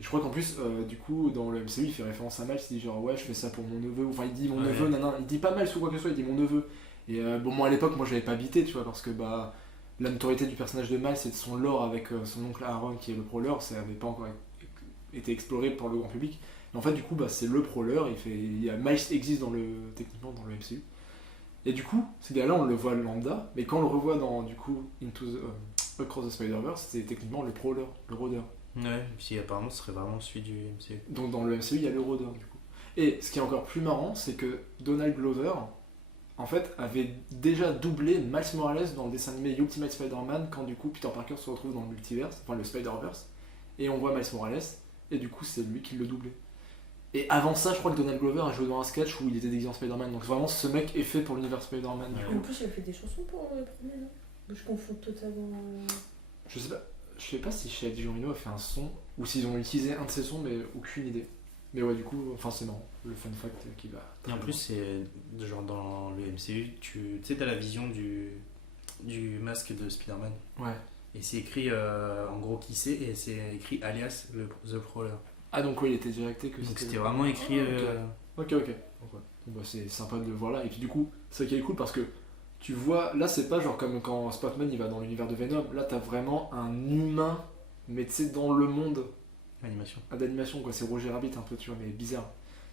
Et je crois qu'en plus, du coup, dans le MCU, il fait référence à Miles, il dit genre, ouais, je fais ça pour mon neveu, enfin il dit mon neveu, nanana, il dit pas Miles ou quoi que ce soit, il dit mon neveu. Et moi à l'époque, moi j'avais pas bité, tu vois, parce que la notoriété du personnage de Miles et de son lore avec son oncle Aaron qui est le prowler, ça avait pas encore été exploré par le grand public. Et en fait, du coup, c'est le prowler, Miles existe techniquement dans le MCU. Et du coup, ce gars-là, on le voit lambda, mais quand on le revoit dans, du coup, Across the Spider-Verse, c'est techniquement le prowler, le rôdeur. Ouais, puis apparemment ce serait vraiment celui du MCU. Donc dans le MCU, il y a le rôdeur, du coup. Et ce qui est encore plus marrant, c'est que Donald Glover, en fait, avait déjà doublé Miles Morales dans le dessin animé Ultimate Spider-Man, quand du coup Peter Parker se retrouve dans le multiverse, enfin le Spider-Verse, et on voit Miles Morales, et du coup c'est lui qui le doublait. Et avant ça, je crois que Donald Glover a joué dans un sketch où il était déguisé en Spider-Man. Donc vraiment, ce mec est fait pour l'univers Spider-Man. Ouais. En plus, il a fait des chansons pour le premier, non? Je confonds totalement. Je sais pas si chez Gambino a fait un son ou s'ils ont utilisé un de ses sons, mais aucune idée. Mais ouais, du coup, enfin c'est marrant, le fun fact qui va. Et en plus, c'est genre dans le MCU, tu sais, t'as la vision du masque de Spider-Man. Ouais. Et c'est écrit en gros qui c'est, et c'est écrit alias The Prowler. Ah donc oui, il était directé que Donc c'était vraiment écrit. Ok. Donc, ouais. Bon, c'est sympa de le voir là. Et puis du coup, c'est ça qui est cool parce que tu vois, là c'est pas genre comme quand Spotman il va dans l'univers de Venom, là t'as vraiment un humain, mais tu sais, dans le monde Animation. d'animation, quoi. C'est Roger Rabbit un peu, tu vois, mais bizarre.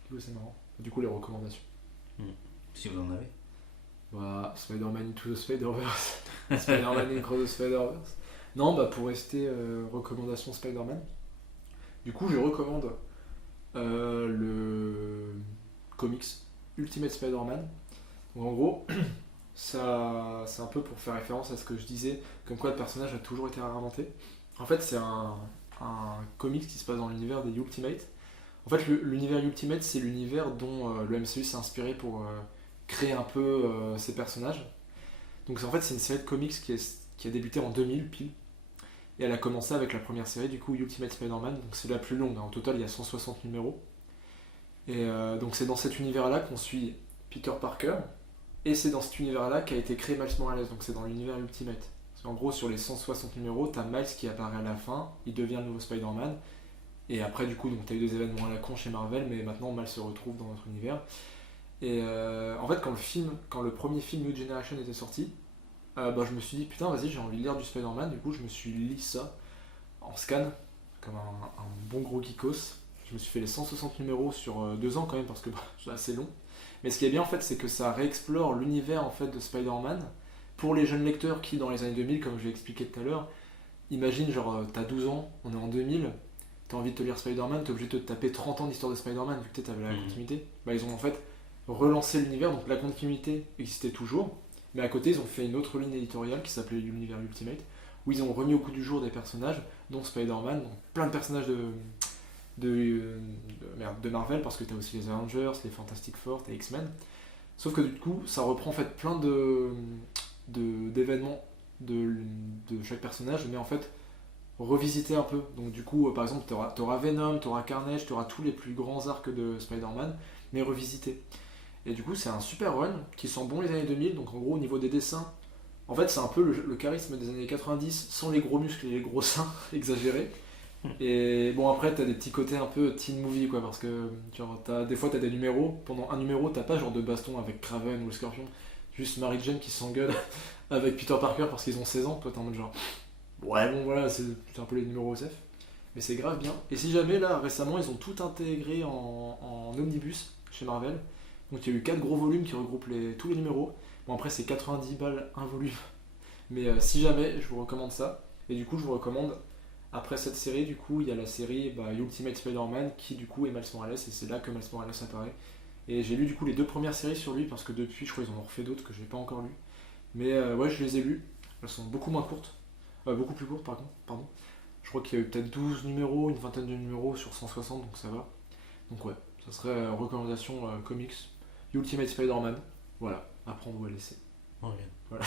Du coup, c'est marrant. Du coup, les recommandations. Si vous en avez. Bah, Spider-Man Into the Spider-Verse. Spider-Man Across the Spider-Verse. Non, pour rester recommandation Spider-Man, du coup, je recommande le comics Ultimate Spider-Man. Donc, en gros, ça, c'est un peu pour faire référence à ce que je disais, comme quoi le personnage a toujours été réinventé. En fait, c'est un comics qui se passe dans l'univers des Ultimate. En fait, l'univers Ultimate, c'est l'univers dont le MCU s'est inspiré pour créer un peu ses personnages. Donc, en fait, c'est une série de comics qui a débuté en 2000 pile. Et elle a commencé avec la première série, du coup, Ultimate Spider-Man. Donc, c'est la plus longue. En total, il y a 160 numéros. Et donc, c'est dans cet univers-là qu'on suit Peter Parker. Et c'est dans cet univers-là qu'a été créé Miles Morales. Donc, c'est dans l'univers Ultimate. Parce qu'en gros, sur les 160 numéros, t'as Miles qui apparaît à la fin. Il devient le nouveau Spider-Man. Et après, du coup, t'as eu des événements à la con chez Marvel. Mais maintenant, Miles se retrouve dans notre univers. Et en fait, quand le premier film New Generation était sorti, je me suis dit putain vas-y j'ai envie de lire du Spider-Man, du coup je me suis lu ça en scan comme un bon gros geekos. Je me suis fait les 160 numéros sur 2 ans quand même parce que c'est assez long. Mais ce qui est bien en fait c'est que ça réexplore l'univers en fait de Spider-Man pour les jeunes lecteurs qui dans les années 2000 comme je l'ai expliqué tout à l'heure, imagine genre t'as 12 ans, on est en 2000, t'as envie de te lire Spider-Man, t'es obligé de te taper 30 ans d'histoire de Spider-Man vu que t'avais la continuité. Ils ont en fait relancé l'univers, donc la continuité existait toujours. Mais à côté, ils ont fait une autre ligne éditoriale qui s'appelait l'univers Ultimate, où ils ont remis au goût du jour des personnages, dont Spider-Man, donc plein de personnages de Marvel, parce que t'as aussi les Avengers, les Fantastic Four, t'as X-Men. Sauf que du coup, ça reprend en fait plein d'événements de chaque personnage, mais en fait revisiter un peu. Donc du coup, par exemple, t'auras Venom, t'auras Carnage, t'auras tous les plus grands arcs de Spider-Man, mais revisités. Et du coup, c'est un super run qui sent bon les années 2000. Donc en gros, au niveau des dessins, en fait, c'est un peu le charisme des années 90 sans les gros muscles et les gros seins exagérés. Et bon, après, t'as des petits côtés un peu teen movie, quoi, parce que genre, des fois, t'as des numéros. Pendant un numéro, t'as pas genre de baston avec Kraven ou le Scorpion, juste Mary Jane qui s'engueule avec Peter Parker parce qu'ils ont 16 ans. Toi, t'es en mode genre, ouais, bon, voilà, c'est un peu les numéros SF. Mais c'est grave bien. Et si jamais, là, récemment, ils ont tout intégré en omnibus chez Marvel. Donc il y a eu 4 gros volumes qui regroupent tous les numéros. Bon, après, c'est 90 balles un volume. Mais si jamais, je vous recommande ça. Et du coup, je vous recommande, après cette série, du coup, il y a la série Ultimate Spider-Man qui, du coup, est Miles Morales. Et c'est là que Miles Morales apparaît. Et j'ai lu, du coup, les 2 premières séries sur lui parce que depuis, je crois qu'ils en ont refait d'autres que j'ai pas encore lues. Mais ouais, je les ai lues. Elles sont beaucoup moins courtes. Beaucoup plus courtes, pardon. Je crois qu'il y a eu peut-être 12 numéros, une vingtaine de numéros sur 160, donc ça va. Donc ouais, ça serait recommandation comics. Ultimate Spider-Man, voilà, à prendre ou à laisser. Ok. Voilà.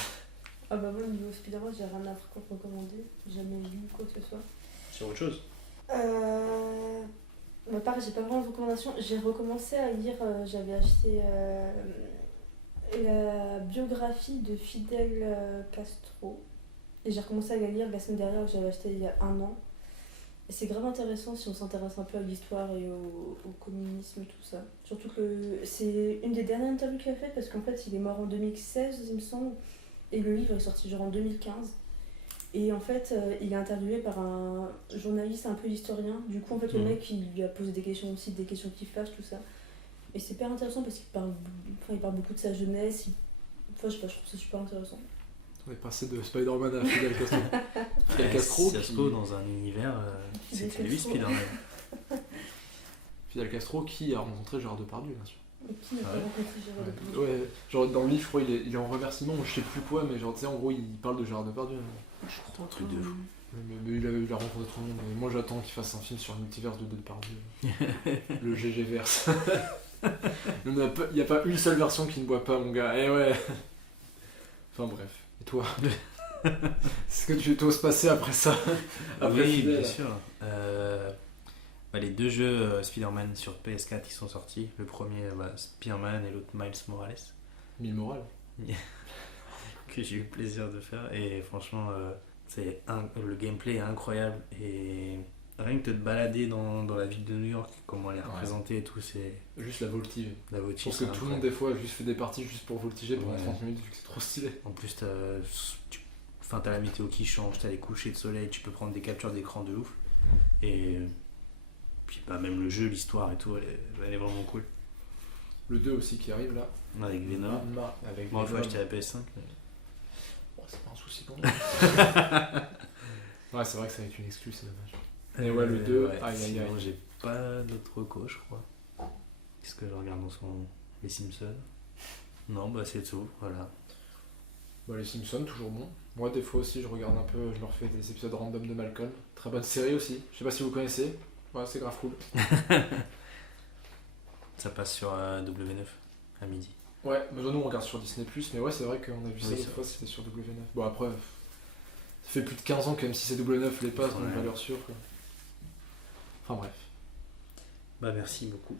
Ah bah moi, au niveau Spider-Man, j'ai rien à recommander. J'ai jamais lu quoi que ce soit. Sur autre chose. Bah pareil, j'ai pas vraiment de recommandation. J'ai recommencé à lire, j'avais acheté la biographie de Fidel Castro. Et j'ai recommencé à la lire la semaine dernière, que j'avais acheté il y a 1 an. Et c'est grave intéressant si on s'intéresse un peu à l'histoire et au communisme et tout ça. Surtout que c'est une des dernières interviews qu'il a faites parce qu'en fait il est mort en 2016, il me semble. Et le livre est sorti genre en 2015. Et en fait, il est interviewé par un journaliste un peu historien. Du coup, en fait, le mec, il lui a posé des questions aussi, des questions qui fâchent, tout ça. Et c'est hyper intéressant parce qu'il parle beaucoup de sa jeunesse. Enfin, je sais pas, je trouve ça super intéressant. On est passé de Spider-Man à Fidel Castro. Fidel Castro, Si ça se trouve dans un univers, c'était lui Spider-Man. Fidel Castro qui a rencontré Gérard Depardieu, bien sûr. Et qui n'a pas Ouais. rencontré Gérard Depardieu? Ouais, genre dans le livre, je crois, il est en remerciement, je sais plus quoi, mais genre, tu sais, en gros, il parle de Gérard Depardieu. Je crois Un truc de fou. Mais il a rencontré tout le monde. Et moi, j'attends qu'il fasse un film sur le multiverse de Depardieu. Le GG-verse. Il n'y a pas une seule version qui ne boit pas, mon gars. Eh ouais. Enfin bref. Et toi? Est-ce que tu t'oses passer après ça? Après Oui, Fidel. bien sûr. Les 2 jeux Spider-Man sur PS4 qui sont sortis. Le premier, Spider-Man, et l'autre Miles Morales. Mille morales. Que j'ai eu le plaisir de faire. Et franchement, le gameplay est incroyable. Et rien que de te balader dans la ville de New York, comment elle est représentée et tout, c'est Juste la voltige. la Je voltige. pense que tout le monde, des fois, juste fait des parties juste pour voltiger pendant Ouais. 30 minutes, vu que c'est trop stylé. En plus, t'as la météo qui change, t'as les couchers de soleil, tu peux prendre des captures d'écran de ouf. Et puis même le jeu, l'histoire et tout, elle est vraiment cool. Le 2 aussi qui arrive là. Avec Venom. Avec Moi, il faut Venom. acheter la PS5. Bon, c'est pas un souci pour moi. Ouais, c'est vrai que ça va être une excuse, c'est dommage. Et ouais, le 2, aïe aïe Sinon, aïe. j'ai pas d'autres recos, je crois. Qu'est-ce que je regarde en ce moment? Les Simpsons? Non, c'est tout, voilà. Bah, les Simpsons, toujours bon. Moi, des fois aussi, je regarde un peu, je me refais des épisodes random de Malcolm. Très bonne série aussi. Je sais pas si vous connaissez. Ouais, c'est grave cool. Ça passe sur W9 à midi. Ouais, mais nous on regarde sur Disney+, mais ouais, c'est vrai qu'on a vu ça Oui, l'autre c'est fois, c'était sur W9. Bon, après, ça fait plus de 15 ans que même si c'est W9 les passe, donc Ouais. valeur sûre, quoi. Enfin bref. Merci beaucoup.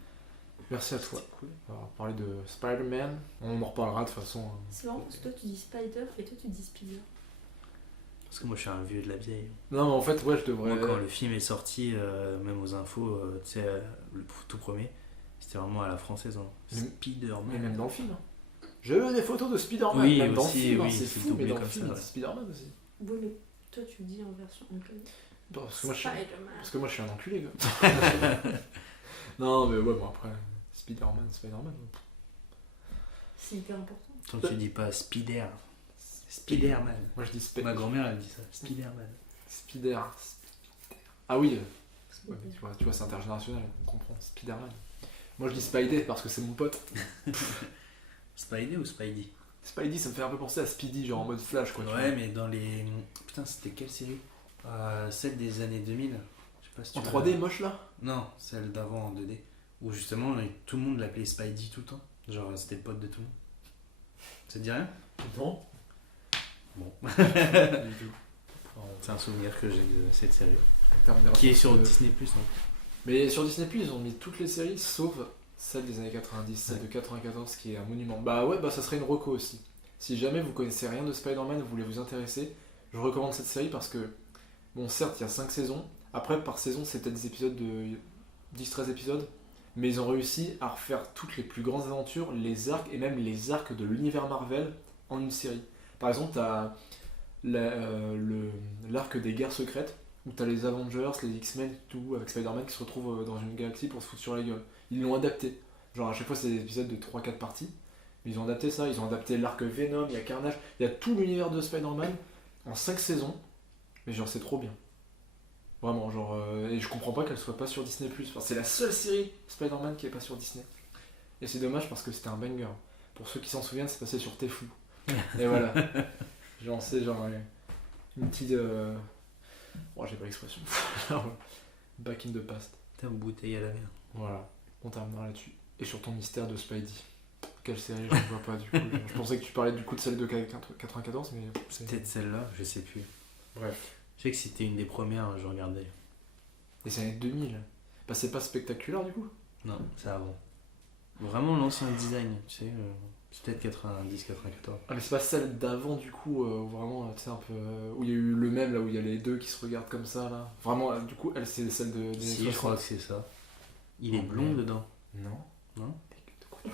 Merci à toi. C'était cool. On va parler de Spider-Man. On en reparlera de toute façon. C'est marrant parce que toi tu dis Spider et toi tu dis Spider. Parce que moi, je suis un vieux de la vieille. Non, mais en fait, ouais, je devrais. Moi, quand le film est sorti, même aux infos, tu sais, le tout premier, c'était vraiment à la française. Hein. Mais Spider-Man. même dans le film. Hein. J'ai eu des photos de Spider-Man, Oui, même dans le aussi, film, hein, oui, c'est c'est fou, mais doublé dans le comme film, ça, ouais. c'est Spider-Man aussi. Oui, mais toi tu le dis en version anglaise. Parce que moi, Spider-Man. parce que moi, je suis un enculé, gars. Non, mais ouais, bon, après, Spider-Man. C'est hyper important. Tant que tu dis pas Spider-Man. Moi, je dis Ma grand-mère, elle dit ça. Spider-Man. Spider. Ah oui, ouais, mais tu vois, c'est intergénérationnel, on comprend. Spider-Man. Moi, je dis Spidey parce que c'est mon pote. Spidey ou Spidey? Spidey, ça me fait un peu penser à Speedy, genre en mode Flash, quoi. tu Ouais, vois. mais dans les. Putain, c'était quelle série Celle des années 2000. Je sais pas si tu En l'as- 3D moche là. Non, celle d'avant en 2D. Où justement, tout le monde l'appelait Spidey tout le temps. Genre, c'était le pote de tout le monde. Ça te dit rien? Non. Bon. Pas du tout. C'est un souvenir que j'ai de cette série. En termes de Qui est sur ressources, Disney+, donc. Mais sur Disney+, ils ont mis toutes les séries sauf celle des années 90, celle Ouais. de 94 qui est un monument. Bah ouais, bah ça serait une reco aussi. Si jamais vous connaissez rien de Spider-Man, vous voulez vous intéresser, je vous recommande cette série parce que, bon certes, il y a 5 saisons. Après, par saison, c'est peut-être des épisodes de 10-13 épisodes. Mais ils ont réussi à refaire toutes les plus grandes aventures, les arcs et même les arcs de l'univers Marvel en une série. Par exemple, t'as l'arc des guerres secrètes, où t'as les Avengers, les X-Men, tout, avec Spider-Man qui se retrouvent dans une galaxie pour se foutre sur la gueule. Ils l'ont adapté. Genre à chaque fois c'est des épisodes de 3-4 parties. Mais ils ont adapté ça, ils ont adapté l'arc Venom, il y a Carnage, il y a tout l'univers de Spider-Man en 5 saisons. Mais genre c'est trop bien. Vraiment, genre. Et je comprends pas qu'elle soit pas sur Disney+. Enfin, c'est la seule série Spider-Man qui est pas sur Disney. Et c'est dommage parce que c'était un banger. Pour ceux qui s'en souviennent, c'est passé sur Tfou. Et voilà. J'ai lancé genre une petite. Bon, j'ai pas l'expression. Back in the past. T'es une bouteille à la mer. Voilà, on terminera là-dessus. Et sur ton mystère de Spidey. Quelle série, je ne vois pas du coup. Je pensais que tu parlais du coup de celle de 94, mais c'est. Peut-être celle-là, je sais plus. Bref. Je sais que c'était une des premières, je regardais. Et c'est années 2000. Bah, c'est pas spectaculaire du coup. Non, c'est avant. Vraiment l'ancien design, tu sais. C'est peut-être 90, 94. Ah, mais c'est pas celle d'avant du coup, où vraiment, tu sais, un peu. Où il y a eu le même là, où il y a les deux qui se regardent comme ça là. Vraiment, du coup, elle c'est celle des Si, années je crois 60. que c'est ça. Il est Oh, blond merde. dedans. Non. Non? De quoi